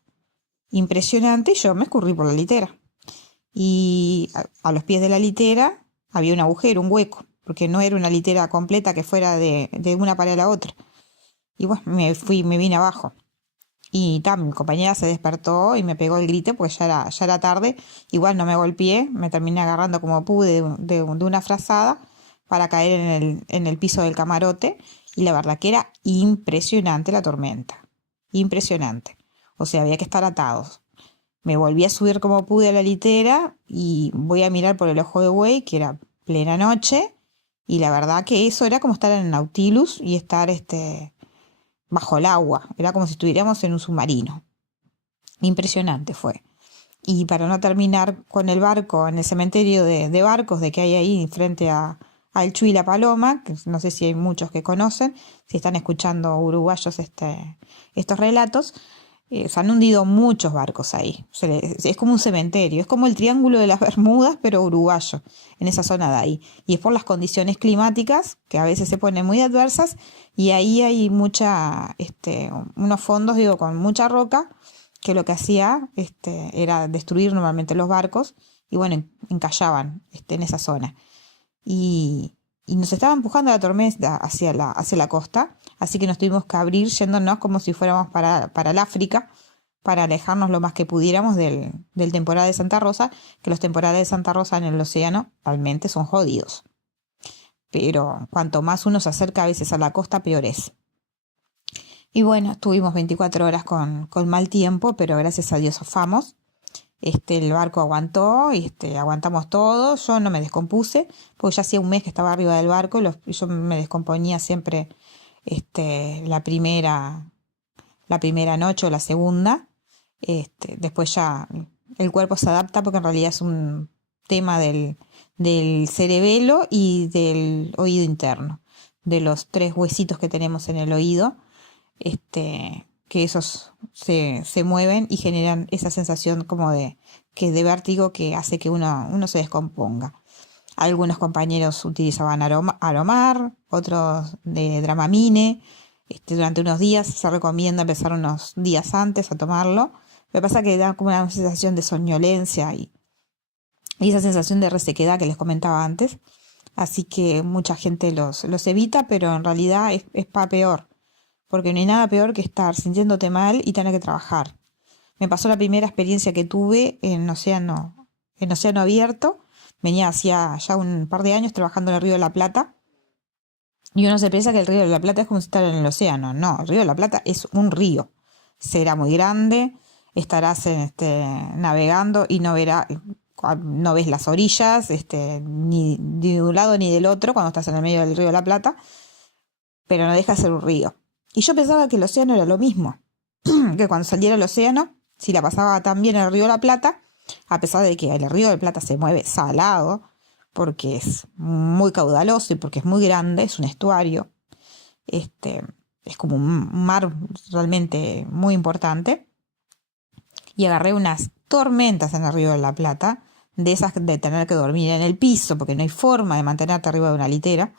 Impresionante. Y yo me escurrí por la litera. Y a los pies de la litera había un agujero, un hueco. Porque no era una litera completa que fuera de una pared a la otra. Y bueno, me vine abajo. Y mi compañera se despertó y me pegó el grito porque ya era tarde. Igual no me golpeé, me terminé agarrando como pude de una frazada para caer en el piso del camarote. Y la verdad que era impresionante la tormenta. Impresionante. O sea, había que estar atados. Me volví a subir como pude a la litera y voy a mirar por el ojo de buey, que era plena noche. Y la verdad que eso era como estar en el Nautilus y estar bajo el agua. Era como si estuviéramos en un submarino. Impresionante fue. Y para no terminar con el barco, en el cementerio de barcos de que hay ahí frente a El Chuy y la Paloma, que no sé si hay muchos que conocen, si están escuchando uruguayos estos relatos, se han hundido muchos barcos ahí. Es como un cementerio, es como el Triángulo de las Bermudas, pero uruguayo, en esa zona de ahí. Y es por las condiciones climáticas, que a veces se ponen muy adversas, y ahí hay unos fondos, con mucha roca, que lo que hacía era destruir normalmente los barcos, y bueno, encallaban en esa zona. Y nos estaba empujando la tormenta hacia la costa, así que nos tuvimos que abrir yéndonos como si fuéramos para el África, para alejarnos lo más que pudiéramos del temporal de Santa Rosa, que los temporales de Santa Rosa en el océano realmente son jodidos. Pero cuanto más uno se acerca a veces a la costa, peor es. Y bueno, estuvimos 24 horas con mal tiempo, pero gracias a Dios zafamos. El barco aguantó y aguantamos todo. Yo no me descompuse porque ya hacía un mes que estaba arriba del barco y yo me descomponía siempre la primera noche o la segunda. Después ya el cuerpo se adapta porque en realidad es un tema del cerebelo y del oído interno, de los 3 huesitos que tenemos en el oído, que esos se mueven y generan esa sensación como de vértigo que hace que uno se descomponga. Algunos compañeros utilizaban Aromar, otros de Dramamine. Durante unos días se recomienda empezar unos días antes a tomarlo. Lo que pasa es que da como una sensación de somnolencia y esa sensación de resequedad que les comentaba antes. Así que mucha gente los evita, pero en realidad es para peor. Porque no hay nada peor que estar sintiéndote mal y tener que trabajar. Me pasó la primera experiencia que tuve en océano abierto. Venía hacía ya un par de años trabajando en el Río de la Plata. Y uno se piensa que el Río de la Plata es como si estar en el océano. No, el Río de la Plata es un río. Será muy grande, estarás navegando y no ves las orillas, ni de un lado ni del otro cuando estás en el medio del Río de la Plata, pero no deja de ser un río. Y yo pensaba que el océano era lo mismo, que cuando saliera el océano, si la pasaba tan bien el Río de la Plata, a pesar de que el Río de la Plata se mueve salado, porque es muy caudaloso y porque es muy grande, es un estuario, es como un mar realmente muy importante, y agarré unas tormentas en el Río de la Plata, de esas de tener que dormir en el piso, porque no hay forma de mantenerte arriba de una litera.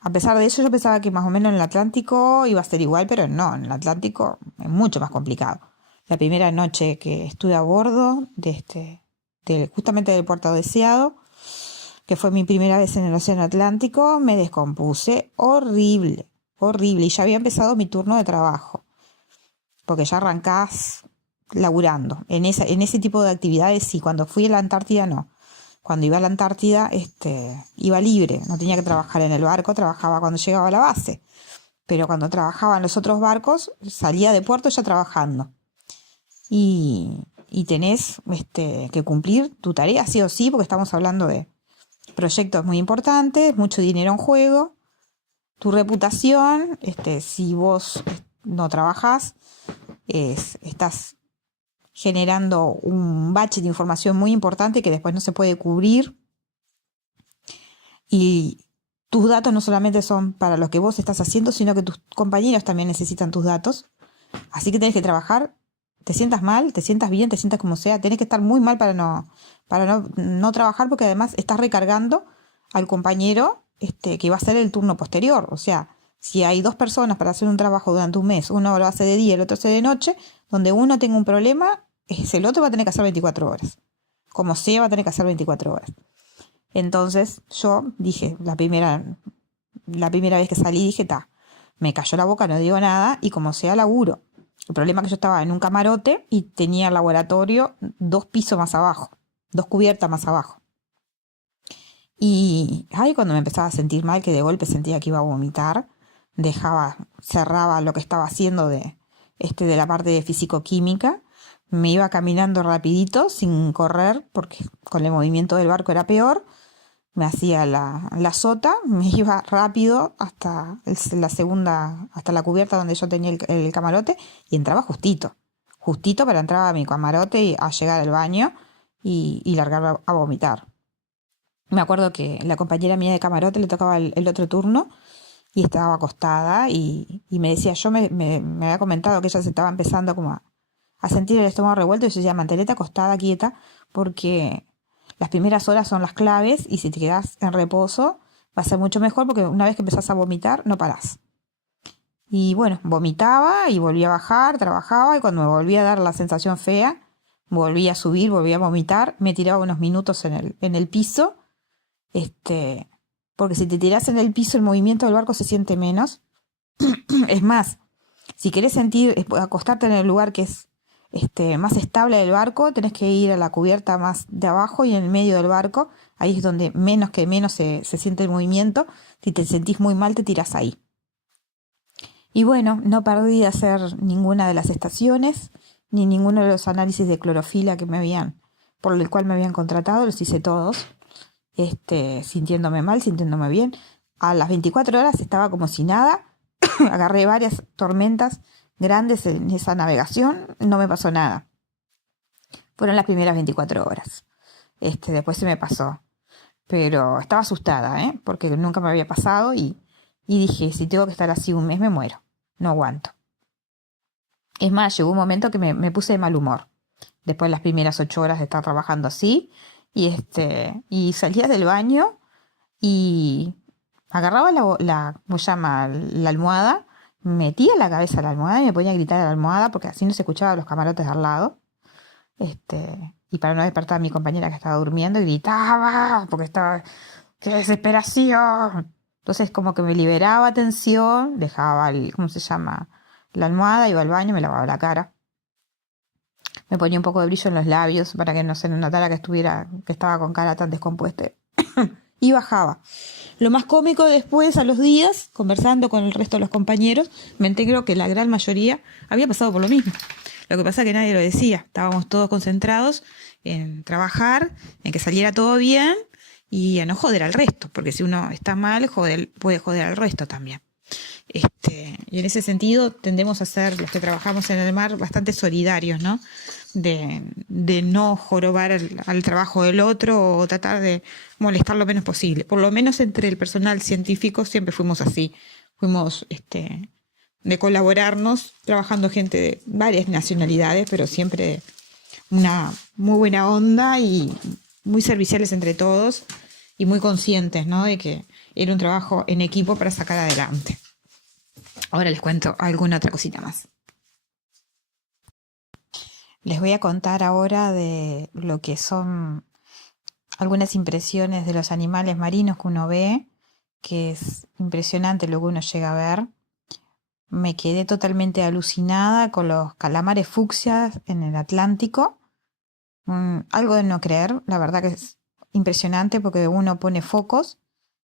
A pesar de eso, yo pensaba que más o menos en el Atlántico iba a ser igual, pero no, en el Atlántico es mucho más complicado. La primera noche que estuve a bordo justamente del Puerto Deseado, que fue mi primera vez en el Océano Atlántico, me descompuse horrible, horrible, y ya había empezado mi turno de trabajo, porque ya arrancás laburando. En ese tipo de actividades sí, cuando fui a la Antártida no. cuando iba a la Antártida, iba libre, no tenía que trabajar en el barco, trabajaba cuando llegaba a la base. Pero cuando trabajaba en los otros barcos, salía de puerto ya trabajando. Y tenés que cumplir tu tarea sí o sí, porque estamos hablando de proyectos muy importantes, mucho dinero en juego, tu reputación, si vos no trabajás, estás generando un bache de información muy importante que después no se puede cubrir. Y tus datos no solamente son para lo que vos estás haciendo, sino que tus compañeros también necesitan tus datos. Así que tenés que trabajar, te sientas mal, te sientas bien, te sientas como sea, tenés que estar muy mal para no trabajar, porque además estás recargando al compañero que va a hacer el turno posterior. O sea, si hay 2 personas para hacer un trabajo durante un mes, uno lo hace de día, el otro hace de noche, donde uno tenga un problema, el otro va a tener que hacer 24 horas. Como sea, va a tener que hacer 24 horas. Entonces yo dije, la primera vez que salí, dije, me cayó la boca, no digo nada, y como sea, laburo. El problema es que yo estaba en un camarote y tenía el laboratorio 2 pisos más abajo, 2 cubiertas más abajo. Y cuando me empezaba a sentir mal, que de golpe sentía que iba a vomitar, cerraba lo que estaba haciendo de la parte de fisicoquímica, me iba caminando rapidito, sin correr, porque con el movimiento del barco era peor. Me hacía la sota, me iba rápido hasta hasta la cubierta donde yo tenía el camarote, y entraba justito para entrar a mi camarote y a llegar al baño y largarme a vomitar. Me acuerdo que la compañera mía de camarote le tocaba el otro turno y estaba acostada y me decía, yo me había comentado que ella se estaba empezando como a sentir el estómago revuelto, y yo decía, mantenete acostada, quieta, porque las primeras horas son las claves, y si te quedas en reposo va a ser mucho mejor, porque una vez que empezás a vomitar no parás. Y bueno, vomitaba y volvía a bajar, trabajaba, y cuando me volvía a dar la sensación fea, volvía a subir, volvía a vomitar, me tiraba unos minutos en el piso, porque si te tirás en el piso el movimiento del barco se siente menos. Es más, si querés acostarte en el lugar que es más estable del barco, tenés que ir a la cubierta más de abajo y en el medio del barco. Ahí es donde menos se siente el movimiento. Si te sentís muy mal, te tirás ahí. Y bueno, no perdí de hacer ninguna de las estaciones, ni ninguno de los análisis de clorofila por el cual me habían contratado, los hice todos, sintiéndome mal, sintiéndome bien. A las 24 horas estaba como si nada. Agarré varias tormentas grandes en esa navegación, no me pasó nada. Fueron las primeras 24 horas. Después se me pasó. Pero estaba asustada, porque nunca me había pasado, y dije, si tengo que estar así un mes, me muero. No aguanto. Es más, llegó un momento que me puse de mal humor. Después de las primeras 8 horas de estar trabajando así, y salía del baño y agarraba ¿cómo se llama? La almohada, metía la cabeza a la almohada y me ponía a gritar a la almohada, porque así no se escuchaba los camarotes de al lado. Y para no despertar a mi compañera que estaba durmiendo, y gritaba, porque estaba, ¡qué desesperación! Entonces como que me liberaba tensión, dejaba ¿cómo se llama? La almohada, iba al baño, me lavaba la cara. Me ponía un poco de brillo en los labios para que no se notara que estaba con cara tan descompuesta. Y bajaba. Lo más cómico, después, a los días, conversando con el resto de los compañeros, me entero que la gran mayoría había pasado por lo mismo. Lo que pasa es que nadie lo decía. Estábamos todos concentrados en trabajar, en que saliera todo bien y a no joder al resto, porque si uno está mal, puede joder al resto también. Y en ese sentido tendemos a ser, los que trabajamos en el mar, bastante solidarios, ¿no? De no jorobar al trabajo del otro, o tratar de molestar lo menos posible. Por lo menos entre el personal científico siempre fuimos así. Fuimos de colaborarnos, trabajando gente de varias nacionalidades, pero siempre una muy buena onda y muy serviciales entre todos, y muy conscientes, ¿no? De que era un trabajo en equipo para sacar adelante. Ahora les cuento alguna otra cosita más. Les voy a contar ahora de lo que son algunas impresiones de los animales marinos que uno ve, que es impresionante lo que uno llega a ver. Me quedé totalmente alucinada con los calamares fucsias en el Atlántico. Algo de no creer, la verdad que es impresionante porque uno pone focos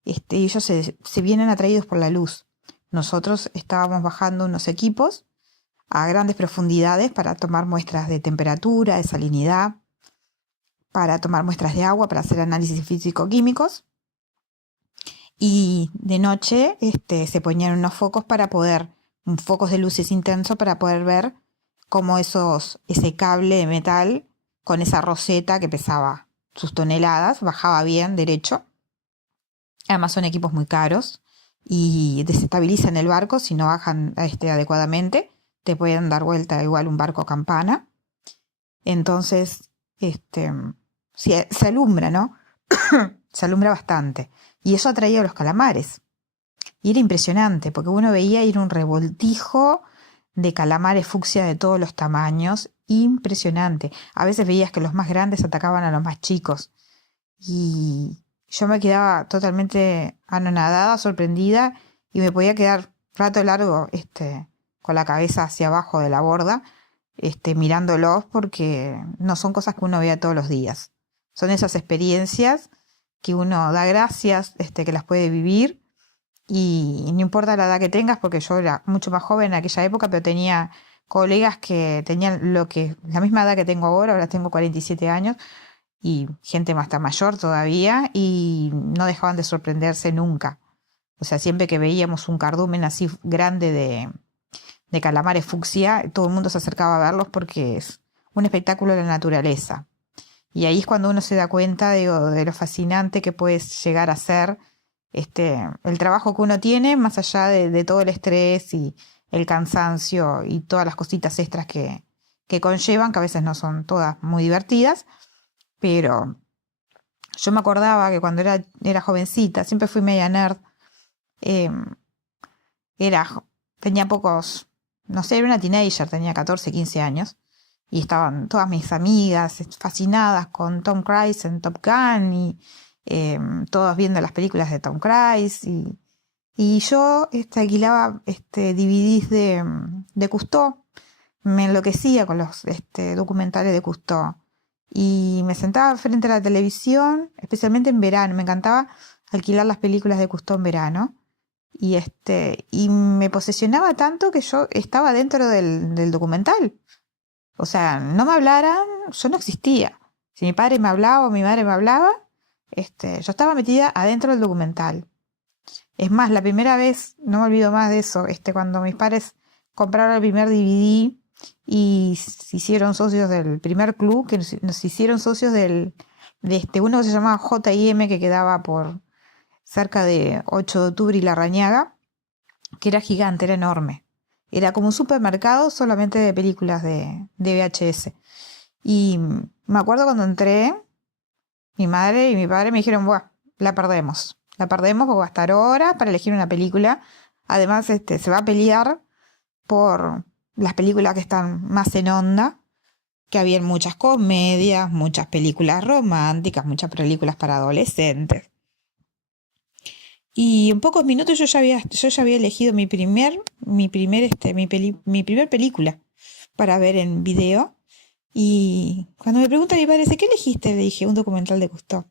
y ellos se vienen atraídos por la luz. Nosotros estábamos bajando unos equipos a grandes profundidades para tomar muestras de temperatura, de salinidad, para tomar muestras de agua, para hacer análisis físico-químicos. Y de noche se ponían unos focos focos de luces intensos para poder ver cómo ese cable de metal con esa roseta que pesaba sus toneladas bajaba bien, derecho. Además son equipos muy caros y desestabilizan el barco si no bajan adecuadamente. Te pueden dar vuelta igual un barco campana. Entonces, se alumbra, ¿no? Se alumbra bastante. Y eso atraía a los calamares. Y era impresionante, porque uno veía ir un revoltijo de calamares fucsia de todos los tamaños. Impresionante. A veces veías que los más grandes atacaban a los más chicos. Y yo me quedaba totalmente anonadada, sorprendida, y me podía quedar rato largo con la cabeza hacia abajo de la borda, mirándolos, porque no son cosas que uno vea todos los días. Son esas experiencias que uno da gracias que las puede vivir, y no importa la edad que tengas, porque yo era mucho más joven en aquella época, pero tenía colegas que tenían la misma edad que tengo ahora tengo 47 años, y gente más mayor todavía, y no dejaban de sorprenderse nunca. O sea, siempre que veíamos un cardumen así grande de calamares fucsia, todo el mundo se acercaba a verlos porque es un espectáculo de la naturaleza. Y ahí es cuando uno se da cuenta de lo fascinante que puede llegar a ser el trabajo que uno tiene, más allá de todo el estrés y el cansancio y todas las cositas extras que conllevan, que a veces no son todas muy divertidas. Pero yo me acordaba que cuando era jovencita, siempre fui media nerd, tenía pocos, no sé, era una teenager, tenía 14, 15 años, y estaban todas mis amigas fascinadas con Tom Cruise en Top Gun, y todas viendo las películas de Tom Cruise, y yo alquilaba DVDs de Cousteau. Me enloquecía con los documentales de Cousteau, y me sentaba frente a la televisión, especialmente en verano. Me encantaba alquilar las películas de Cousteau en verano, y me posesionaba tanto que yo estaba dentro del documental. O sea, no me hablaran, yo no existía. Si mi padre me hablaba o mi madre me hablaba, yo estaba metida adentro del documental. Es más, la primera vez, no me olvido más de eso, cuando mis padres compraron el primer DVD y se hicieron socios del primer club, que nos hicieron socios de uno que se llamaba J&M, que quedaba por cerca de 8 de octubre y Larrañaga, que era gigante, era enorme. Era como un supermercado solamente de películas de VHS. Y me acuerdo cuando entré, mi madre y mi padre me dijeron, buah, la perdemos porque va a estar horas para elegir una película. Además, se va a pelear por las películas que están más en onda, que habían muchas comedias, muchas películas románticas, muchas películas para adolescentes. Y en pocos minutos yo ya había elegido mi primer película para ver en video. Y cuando me pregunta mi padre, ¿qué elegiste? Le dije, un documental de Cousteau.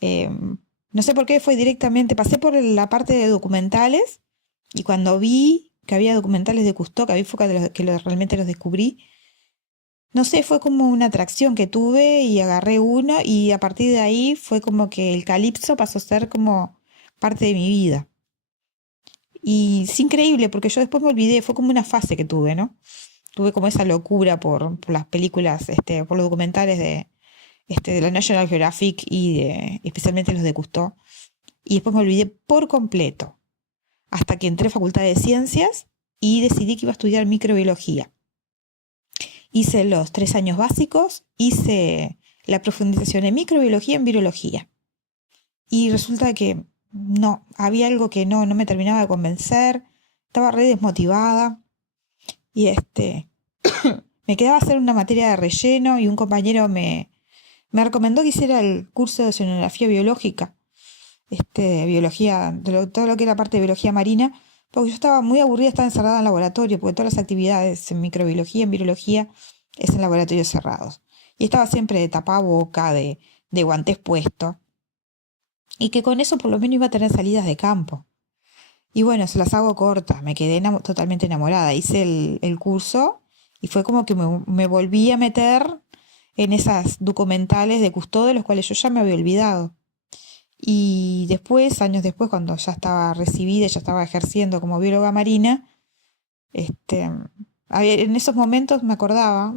No sé por qué fue directamente, pasé por la parte de documentales, y cuando vi que había documentales de Cousteau, que había fue realmente los descubrí, no sé, fue como una atracción que tuve y agarré uno, y a partir de ahí fue como que el calipso pasó a ser como parte de mi vida. Y es increíble porque yo después me olvidé, fue como una fase que tuve, ¿no? Tuve como esa locura por las películas, por los documentales de la National Geographic y especialmente los de Cousteau. Y después me olvidé por completo, hasta que entré a Facultad de Ciencias y decidí que iba a estudiar microbiología. Hice los 3 años básicos, hice la profundización en microbiología, en virología. Y resulta que no, había algo que no me terminaba de convencer, estaba re desmotivada, y me quedaba hacer una materia de relleno, y un compañero me recomendó que hiciera el curso de oceanografía biológica, biología, todo lo que era parte de biología marina, porque yo estaba muy aburrida, estaba encerrada en laboratorio, porque todas las actividades en microbiología, en virología, es en laboratorios cerrados. Y estaba siempre de tapaboca, de de guantes puestos, y que con eso por lo menos iba a tener salidas de campo. Y bueno, se las hago cortas, me quedé totalmente enamorada. Hice el curso y fue como que me volví a meter en esas documentales de Cousteau de los cuales yo ya me había olvidado. Y después, años después, cuando ya estaba recibida, ya estaba ejerciendo como bióloga marina, este, en esos momentos me acordaba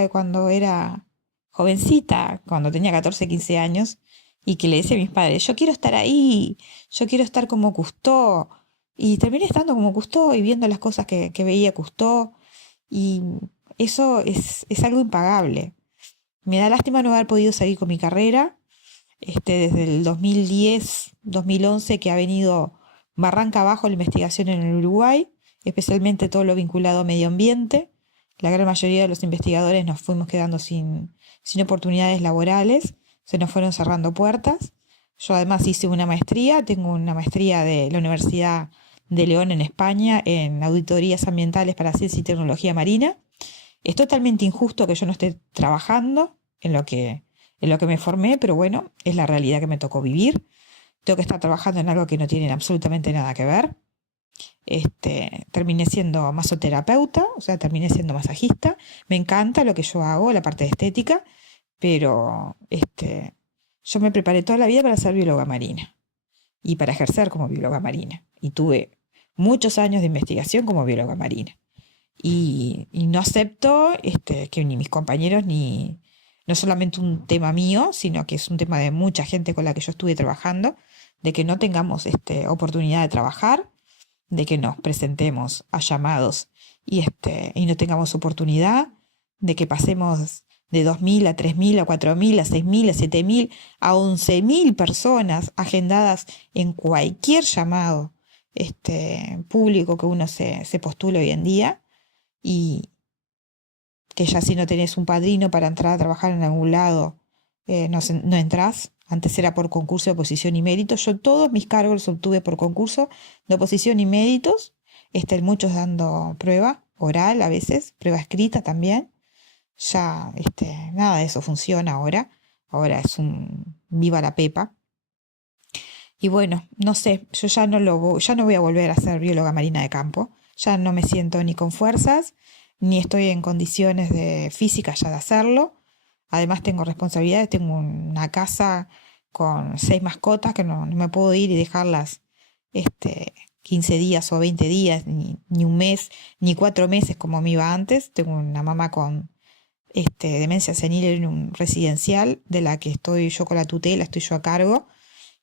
de cuando era jovencita, cuando tenía 14 15 años, y que le decía a mis padres, yo quiero estar ahí, yo quiero estar como Cousteau. Y terminé estando como Cousteau y viendo las cosas que veía Cousteau, y eso es algo impagable. Me da lástima no haber podido seguir con mi carrera, desde el 2010, 2011 que ha venido barranca abajo la investigación en el Uruguay, especialmente todo lo vinculado a medio ambiente. La gran mayoría de los investigadores nos fuimos quedando sin oportunidades laborales, se nos fueron cerrando puertas. Yo además hice una maestría, tengo una maestría de la Universidad de León en España en auditorías ambientales para ciencia y tecnología marina. Es totalmente injusto que yo no esté trabajando en lo que me formé, pero bueno, es la realidad que me tocó vivir. Tengo que estar trabajando en algo que no tiene absolutamente nada que ver. Terminé siendo masoterapeuta, o sea, terminé siendo masajista. Me encanta lo que yo hago, la parte de estética, pero yo me preparé toda la vida para ser bióloga marina y para ejercer como bióloga marina. Y tuve muchos años de investigación como bióloga marina. Y no acepto que ni mis compañeros ni no solamente un tema mío, sino que es un tema de mucha gente con la que yo estuve trabajando, de que no tengamos oportunidad de trabajar, de que nos presentemos a llamados y no tengamos oportunidad, de que pasemos de 2.000 a 3.000 a 4.000 a 6.000 a 7.000 a 11.000 personas agendadas en cualquier llamado público que uno se postule hoy en día, y que ya si no tenés un padrino para entrar a trabajar en algún lado, no entrás. Antes era por concurso de oposición y méritos. Yo todos mis cargos los obtuve por concurso de oposición y méritos. Muchos dando prueba oral a veces, prueba escrita también. Ya nada de eso funciona ahora. Ahora es un viva la pepa. Y bueno, no sé, yo ya no voy a volver a ser bióloga marina de campo. Ya no me siento ni con fuerzas, ni estoy en condiciones de físicas ya de hacerlo. Además tengo responsabilidades, tengo una casa con 6 mascotas que no me puedo ir y dejarlas 15 días o 20 días, ni un mes, ni 4 meses como me iba antes. Tengo una mamá con demencia senil en un residencial de la que estoy yo con la tutela, estoy yo a cargo.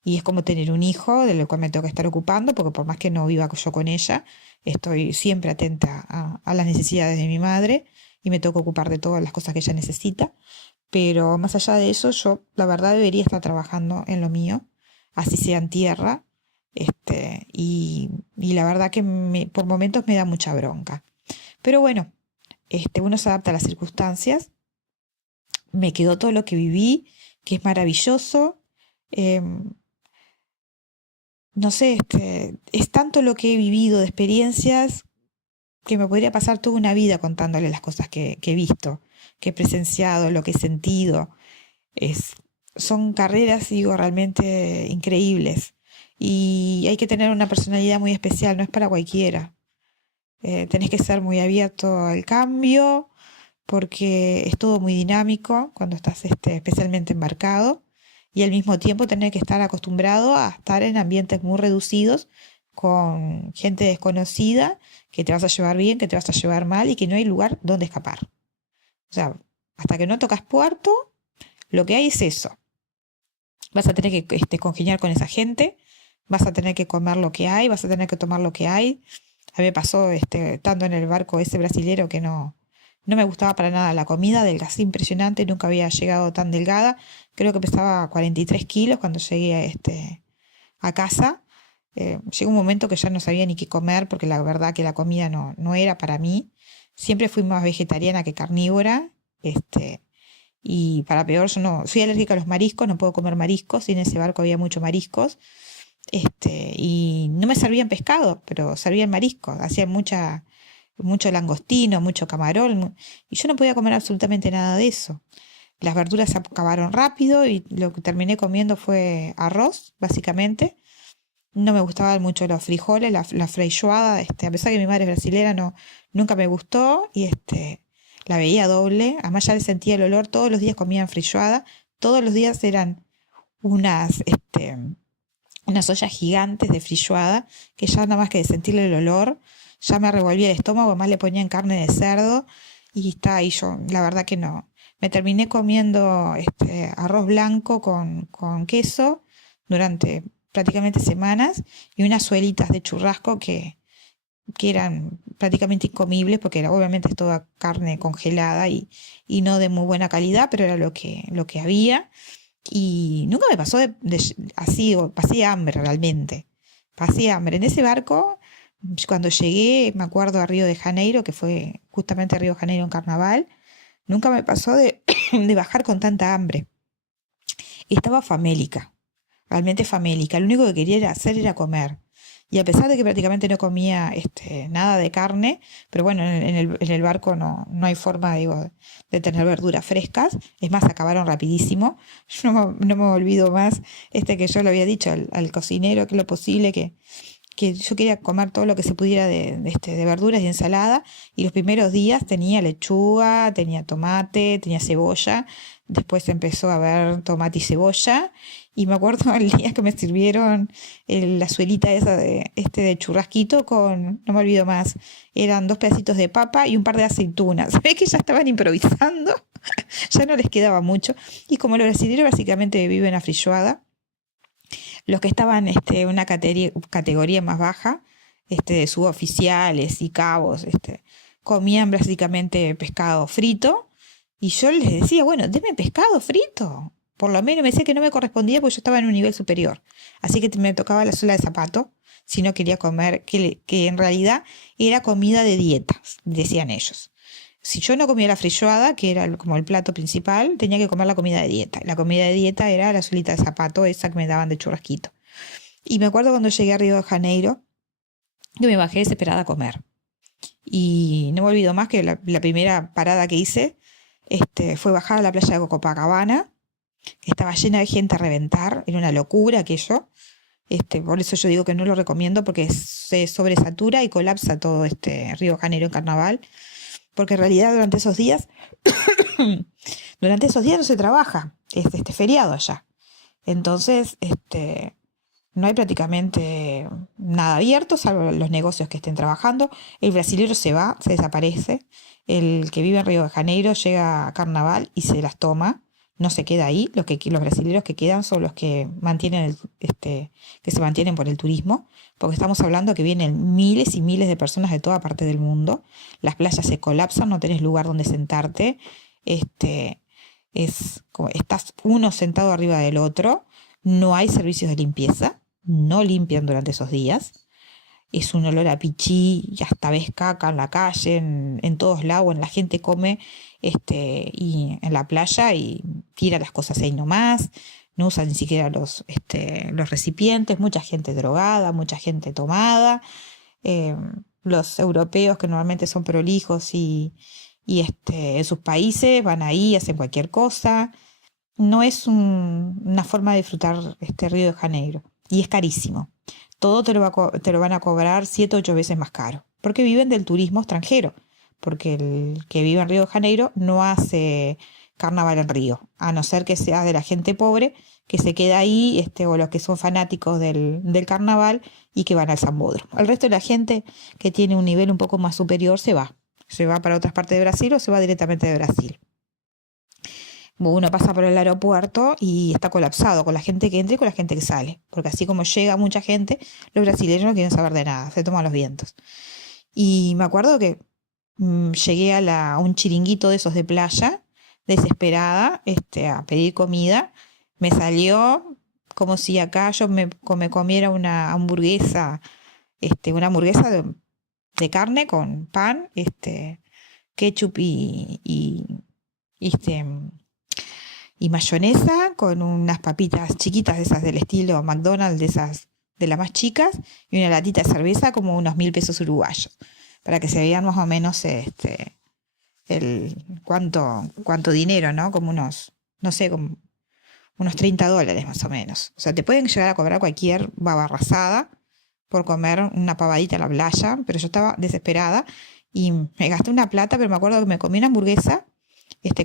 Y es como tener un hijo del cual me tengo que estar ocupando, porque por más que no viva yo con ella, estoy siempre atenta a las necesidades de mi madre y me tengo que ocupar de todas las cosas que ella necesita. Pero más allá de eso, yo la verdad debería estar trabajando en lo mío, así sea en tierra, y la verdad que por momentos me da mucha bronca. Pero bueno, uno se adapta a las circunstancias, me quedó todo lo que viví, que es maravilloso. No sé, es tanto lo que he vivido de experiencias que me podría pasar toda una vida contándole las cosas que he visto, que he presenciado, lo que he sentido. Es, Son carreras, digo, realmente increíbles. Y hay que tener una personalidad muy especial, no es para cualquiera. Tenés que ser muy abierto al cambio, porque es todo muy dinámico cuando estás especialmente embarcado, y al mismo tiempo tener que estar acostumbrado a estar en ambientes muy reducidos con gente desconocida, que te vas a llevar bien, que te vas a llevar mal y que no hay lugar donde escapar. O sea, hasta que no tocas puerto, lo que hay es eso. Vas a tener que congeniar con esa gente, vas a tener que comer lo que hay, vas a tener que tomar lo que hay. A mí me pasó estando en el barco ese brasilero que no me gustaba para nada la comida, delgacé impresionante, nunca había llegado tan delgada. Creo que pesaba 43 kilos cuando llegué a casa. Llegó un momento que ya no sabía ni qué comer, porque la verdad que la comida no era para mí. Siempre fui más vegetariana que carnívora. Y para peor, yo no soy alérgica a los mariscos, no puedo comer mariscos, y en ese barco había muchos mariscos. Y no me servían pescado, pero servían mariscos, hacían mucho langostino, mucho camarón, y yo no podía comer absolutamente nada de eso. Las verduras se acabaron rápido y lo que terminé comiendo fue arroz, básicamente. No me gustaban mucho los frijoles, la feijoada, a pesar que mi madre es brasilera, no, nunca me gustó y la veía doble. Además ya le sentía el olor, todos los días comían feijoada, todos los días eran unas, unas ollas gigantes de feijoada, que ya nada más que de sentirle el olor, ya me revolvía el estómago, además le ponían carne de cerdo y está ahí yo, la verdad que no. Me terminé comiendo arroz blanco con queso durante prácticamente semanas y unas suelitas de churrasco que eran prácticamente incomibles porque obviamente es toda carne congelada y no de muy buena calidad, pero era lo que había. Y nunca me pasó así, o pasé hambre realmente. Pasé hambre. En ese barco, cuando llegué, me acuerdo a Río de Janeiro, que fue justamente a Río de Janeiro en carnaval, nunca me pasó de bajar con tanta hambre. Estaba famélica, realmente famélica. Lo único que quería hacer era comer. Y a pesar de que prácticamente no comía nada de carne, pero bueno, en el barco no hay forma, digo, de tener verduras frescas. Es más, acabaron rapidísimo. Yo no me olvido más que yo le había dicho al cocinero que lo posible que yo quería comer todo lo que se pudiera de verduras y ensalada, y los primeros días tenía lechuga, tenía tomate, tenía cebolla, después empezó a haber tomate y cebolla, y me acuerdo el día que me sirvieron la suelita esa de churrasquito no me olvido más, eran 2 pedacitos de papa y un par de aceitunas. Sabés que ya estaban improvisando, ya no les quedaba mucho, y como los brasileños básicamente viven a feijoada, los que estaban en una categoría más baja, de suboficiales y cabos, comían básicamente pescado frito. Y yo les decía, bueno, denme pescado frito. Por lo menos me decía que no me correspondía porque yo estaba en un nivel superior. Así que me tocaba la suela de zapato si no quería comer, que en realidad era comida de dietas, decían ellos. Si yo no comía la feijoada, que era como el plato principal, tenía que comer la comida de dieta. La comida de dieta era la solita de zapato, esa que me daban de churrasquito. Y me acuerdo cuando llegué a Río de Janeiro, que me bajé desesperada a comer. Y no me olvido más que la primera parada que hice fue bajar a la playa de Copacabana, que estaba llena de gente a reventar, era una locura aquello. Por eso yo digo que no lo recomiendo porque se sobresatura y colapsa todo Río de Janeiro en carnaval. Porque en realidad durante esos días no se trabaja, es feriado allá. Entonces, no hay prácticamente nada abierto, salvo los negocios que estén trabajando. El brasilero se va, se desaparece. El que vive en Río de Janeiro llega a carnaval y se las toma, no se queda ahí. Los brasileros que quedan son los que mantienen que se mantienen por el turismo, porque estamos hablando que vienen miles y miles de personas de toda parte del mundo. Las playas se colapsan, no tenés lugar donde sentarte. Es como estás uno sentado arriba del otro. No hay servicios de limpieza, no limpian durante esos días. Es un olor a pichí y hasta ves caca en la calle, en todos lados. La gente come y en la playa y tira las cosas ahí nomás. No usan ni siquiera los recipientes. Mucha gente drogada, mucha gente tomada. Eh, los europeos que normalmente son prolijos y en sus países van ahí, hacen cualquier cosa. No es una forma de disfrutar Río de Janeiro. Y es carísimo. Todo te lo van a cobrar 7 o 8 veces más caro. Porque viven del turismo extranjero. Porque el que vive en Río de Janeiro no hace carnaval en Río. A no ser que sea de la gente pobre que se queda ahí, o los que son fanáticos del carnaval y que van al Sambódromo. El resto de la gente que tiene un nivel un poco más superior se va. Se va para otras partes de Brasil o se va directamente de Brasil. Uno pasa por el aeropuerto y está colapsado con la gente que entra y con la gente que sale. Porque así como llega mucha gente, los brasileños no quieren saber de nada, se toman los vientos. Y me acuerdo que llegué a un chiringuito de esos de playa, desesperada, a pedir comida. Me salió como si acá yo me comiera una hamburguesa, una hamburguesa de carne con pan, ketchup este, y mayonesa con unas papitas chiquitas de esas del estilo McDonald's, de esas de las más chicas, y una latita de cerveza como unos 1.000 pesos uruguayos, para que se vean más o menos cuánto dinero, ¿no? Como unos, no sé, como unos $30 más o menos. O sea, te pueden llegar a cobrar cualquier babarrasada por comer una pavadita en la playa, pero yo estaba desesperada y me gasté una plata, pero me acuerdo que me comí una hamburguesa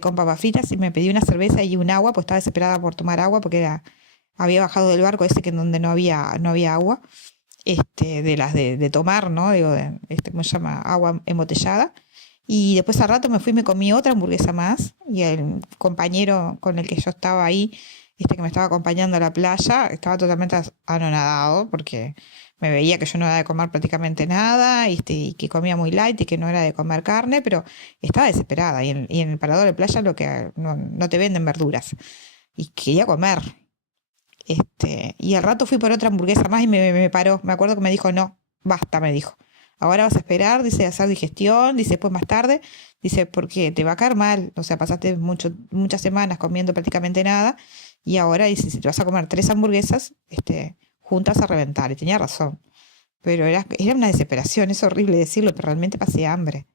con papas fritas y me pedí una cerveza y un agua, pues estaba desesperada por tomar agua porque había bajado del barco ese que en donde no había agua, de las de tomar, ¿no? Digo, ¿cómo se llama? Agua embotellada. Y después al rato me fui y me comí otra hamburguesa más y el compañero con el que yo estaba ahí, que me estaba acompañando a la playa, estaba totalmente anonadado porque me veía que yo no era de comer prácticamente nada, y que comía muy light y que no era de comer carne, pero estaba desesperada y en el parador de playa no te venden verduras y quería comer. Y al rato fui por otra hamburguesa más y me paró. Me acuerdo que me dijo, no, basta, me dijo. Ahora vas a esperar, dice, a hacer digestión, dice, después más tarde, dice, porque te va a caer mal. O sea, pasaste muchas semanas comiendo prácticamente nada y ahora dice, si te vas a comer 3 hamburguesas, juntas a reventar. Y tenía razón. Pero era una desesperación, es horrible decirlo, pero realmente pasé hambre.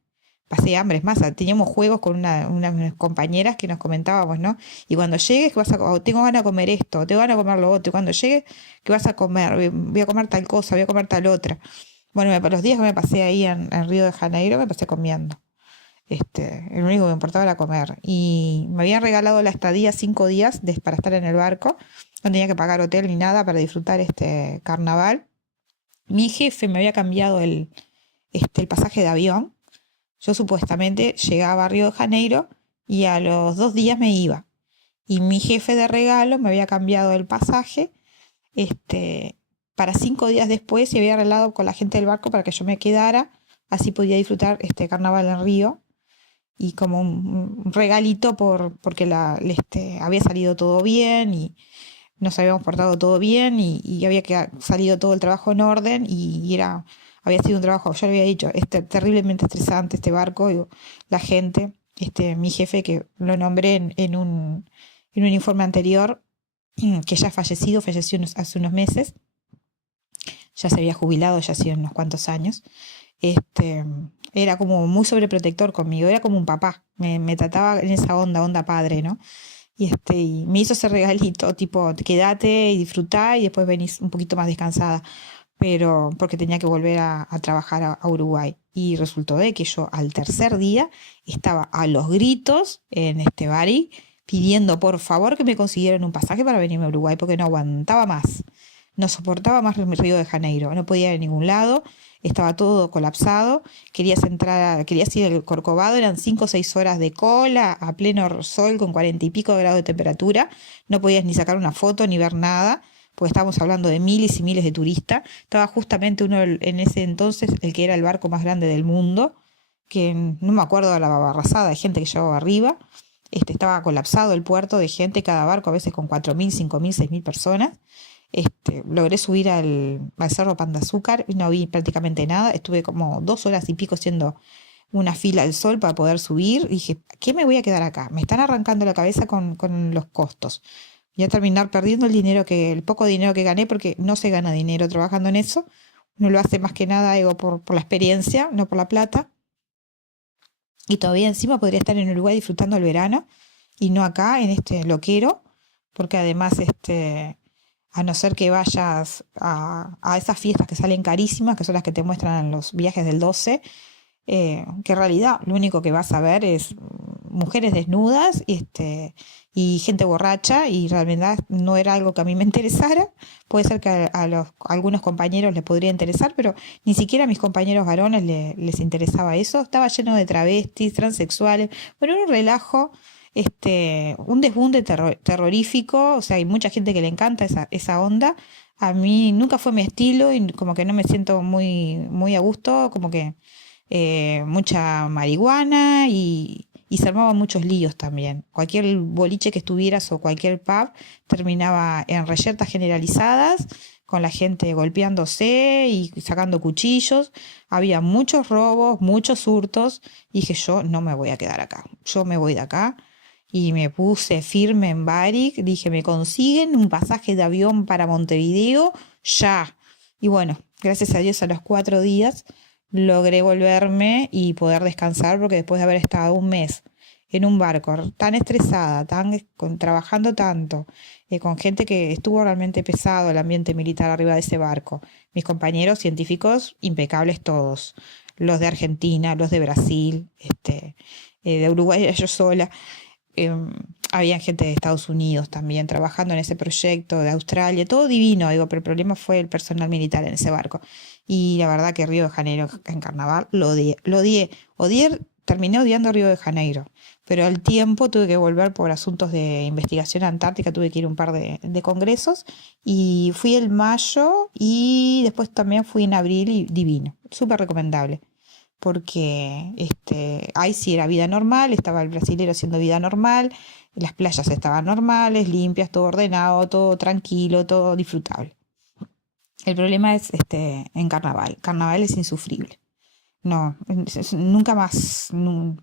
Pasé hambre, es más, teníamos juegos con unas compañeras que nos comentábamos, ¿no? Y cuando llegues, que tengo ganas de comer esto, tengo ganas de comer lo otro, y cuando llegues, ¿qué vas a comer? Voy a comer tal cosa, voy a comer tal otra. Bueno, los días que me pasé ahí en Río de Janeiro, me pasé comiendo. El único que me importaba era comer. Y me habían regalado la estadía 5 días para estar en el barco. No tenía que pagar hotel ni nada para disfrutar este carnaval. Mi jefe me había cambiado el pasaje de avión. Yo supuestamente llegaba a Río de Janeiro y a los 2 días me iba. Y mi jefe de regalo me había cambiado el pasaje para 5 días después y había arreglado con la gente del barco para que yo me quedara. Así podía disfrutar este carnaval en Río. Y como un regalito porque había salido todo bien y nos habíamos portado todo bien y había salido todo el trabajo en orden había sido un trabajo, ya lo había dicho, terriblemente estresante este barco, y la gente, mi jefe que lo nombré en un informe anterior, que ya falleció hace unos meses, ya se había jubilado, ya hacía unos cuantos años, era como muy sobreprotector conmigo, era como un papá, me trataba en esa onda padre, ¿no? Y me hizo ese regalito, tipo, quédate y disfrutá y después venís un poquito más descansada, pero porque tenía que volver a trabajar a Uruguay. Y resultó de que yo al tercer día estaba a los gritos en este Bari pidiendo por favor que me consiguieran un pasaje para venirme a Uruguay porque no aguantaba más. No soportaba más el Río de Janeiro, no podía ir a ningún lado, estaba todo colapsado, querías ir al Corcovado, eran 5 o 6 horas de cola, a pleno sol con 40 y pico de grados de temperatura, no podías ni sacar una foto ni ver nada, porque estábamos hablando de miles y miles de turistas, estaba justamente uno en ese entonces, el que era el barco más grande del mundo, que no me acuerdo de la barrazada de gente que llevaba arriba, estaba colapsado el puerto de gente, cada barco a veces con 4.000, 5.000, 6.000 personas. Logré subir al Cerro Pan de Azúcar y no vi prácticamente nada. Estuve como 2 horas y pico haciendo una fila al sol para poder subir. Y dije, ¿qué me voy a quedar acá? Me están arrancando la cabeza con los costos. Voy a terminar perdiendo el poco dinero que gané, porque no se gana dinero trabajando en eso. Uno lo hace más que nada, digo, por la experiencia, no por la plata. Y todavía encima podría estar en Uruguay disfrutando el verano y no acá en este loquero, porque además a no ser que vayas a esas fiestas que salen carísimas, que son las que te muestran en los viajes del 12, que en realidad lo único que vas a ver es mujeres desnudas y gente borracha, y realmente no era algo que a mí me interesara. Puede ser que a algunos compañeros les podría interesar, pero ni siquiera a mis compañeros varones les interesaba eso. Estaba lleno de travestis, transexuales, bueno, un relajo, un desbunde terrorífico. O sea, hay mucha gente que le encanta esa onda. A mí nunca fue mi estilo y como que no me siento muy, muy a gusto, como que mucha marihuana y se armaban muchos líos también. Cualquier boliche que estuvieras o cualquier pub terminaba en reyertas generalizadas, con la gente golpeándose y sacando cuchillos. Había muchos robos, muchos hurtos. Y dije, yo no me voy a quedar acá, yo me voy de acá. Y me puse firme en Baric, dije, me consiguen un pasaje de avión para Montevideo, ya. Y bueno, gracias a Dios a los 4 días logré volverme y poder descansar, porque después de haber estado un mes en un barco tan estresada, trabajando tanto, con gente que estuvo realmente pesado el ambiente militar arriba de ese barco, mis compañeros científicos impecables todos, los de Argentina, los de Brasil, de Uruguay yo sola, eh, había gente de Estados Unidos también trabajando en ese proyecto, de Australia, todo divino, digo, pero el problema fue el personal militar en ese barco. Y la verdad que Río de Janeiro en carnaval odié, terminé odiando Río de Janeiro, pero al tiempo tuve que volver por asuntos de investigación antártica, tuve que ir a un par de congresos y fui en mayo y después también fui en abril y divino, súper recomendable porque ahí sí era vida normal, estaba el brasilero haciendo vida normal, las playas estaban normales, limpias, todo ordenado, todo tranquilo, todo disfrutable. El problema es en carnaval. Carnaval es insufrible. No, nunca más. No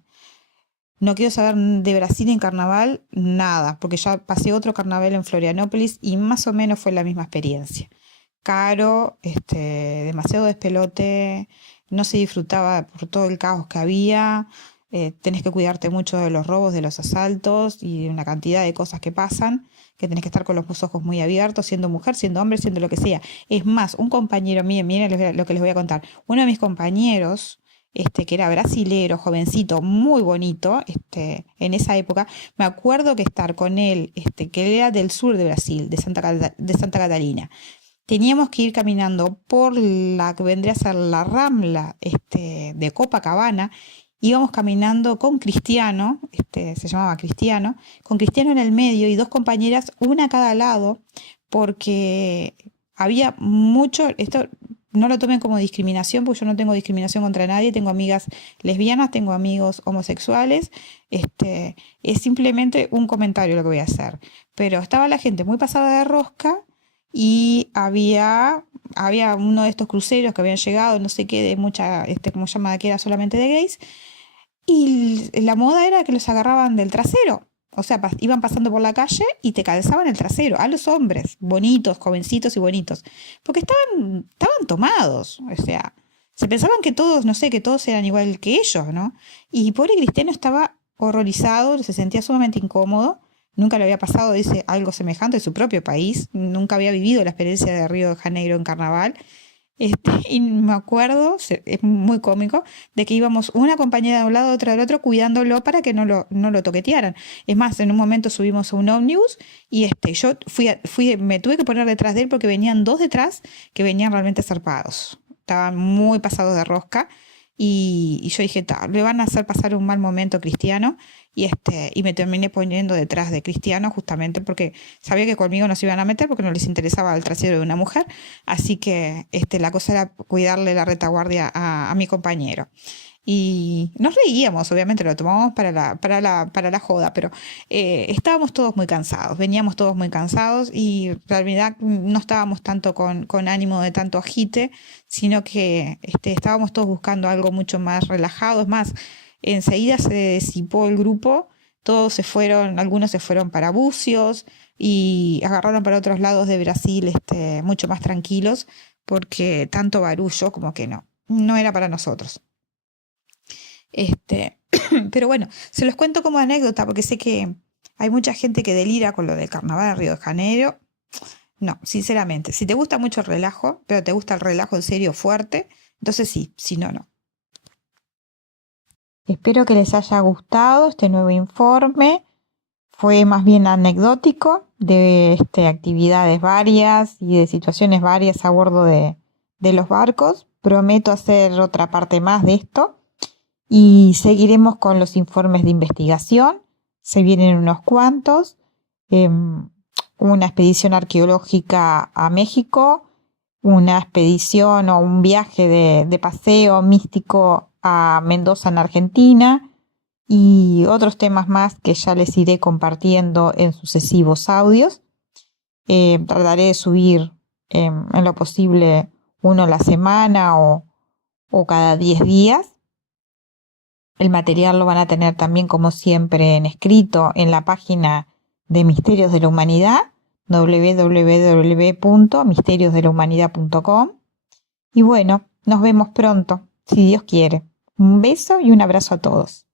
quiero saber de Brasil en carnaval nada, porque ya pasé otro carnaval en Florianópolis y más o menos fue la misma experiencia. Caro, demasiado despelote, no se disfrutaba por todo el caos que había, tenés que cuidarte mucho de los robos, de los asaltos y de una cantidad de cosas que pasan, que tenés que estar con los ojos muy abiertos, siendo mujer, siendo hombre, siendo lo que sea. Es más, un compañero mío, miren lo que les voy a contar, uno de mis compañeros, que era brasilero, jovencito, muy bonito, en esa época, me acuerdo que estar con él, que él era del sur de Brasil, de Santa Catalina. Teníamos que ir caminando por la que vendría a ser la Rambla, de Copacabana. Íbamos caminando con Cristiano, se llamaba Cristiano, con Cristiano en el medio y dos compañeras, una a cada lado, porque había mucho, esto no lo tomen como discriminación, porque yo no tengo discriminación contra nadie, tengo amigas lesbianas, tengo amigos homosexuales, es simplemente un comentario lo que voy a hacer. Pero estaba la gente muy pasada de rosca y había uno de estos cruceros que habían llegado, no sé qué, de mucha, como se llama, que era solamente de gays, y la moda era que los agarraban del trasero. O sea, iban pasando por la calle y te calzaban el trasero a los hombres, bonitos, jovencitos y bonitos, porque estaban tomados, o sea, se pensaban que todos, no sé, que todos eran igual que ellos, ¿no? Y pobre Cristiano estaba horrorizado, se sentía sumamente incómodo, nunca le había pasado, dice, algo semejante en su propio país, nunca había vivido la experiencia de Río de Janeiro en carnaval. Y me acuerdo, es muy cómico, de que íbamos una compañera de un lado, otra del otro, cuidándolo para que no lo toquetearan. Es más, en un momento subimos a un ómnibus y yo me tuve que poner detrás de él porque venían dos detrás que venían realmente zarpados. Estaban muy pasados de rosca y yo dije, le van a hacer pasar un mal momento a Cristiano y me terminé poniendo detrás de Cristiano justamente porque sabía que conmigo no se iban a meter porque no les interesaba el trasero de una mujer, así que la cosa era cuidarle la retaguardia a mi compañero. Y nos reíamos, obviamente lo tomamos para la joda, pero estábamos todos muy cansados, veníamos todos muy cansados y en realidad no estábamos tanto con ánimo de tanto agite, sino que estábamos todos buscando algo mucho más relajado. Es más, enseguida se disipó el grupo, todos se fueron, algunos se fueron para Bucios y agarraron para otros lados de Brasil, mucho más tranquilos, porque tanto barullo como que no era para nosotros. Pero bueno, se los cuento como anécdota porque sé que hay mucha gente que delira con lo del carnaval de Río de Janeiro. No, sinceramente, si te gusta mucho el relajo, pero te gusta el relajo en serio fuerte, entonces sí, si no, no. Espero que les haya gustado este nuevo informe. Fue más bien anecdótico de actividades varias y de situaciones varias a bordo de los barcos. Prometo hacer otra parte más de esto y seguiremos con los informes de investigación. Se vienen unos cuantos. Una expedición arqueológica a México, una expedición o un viaje de paseo místico a Mendoza en Argentina y otros temas más que ya les iré compartiendo en sucesivos audios. Trataré de subir en lo posible uno a la semana o cada 10 días. El material lo van a tener también, como siempre, en escrito en la página de Misterios de la Humanidad, www.misteriosdelahumanidad.com. Y bueno, nos vemos pronto. si Dios quiere. Un beso y un abrazo a todos.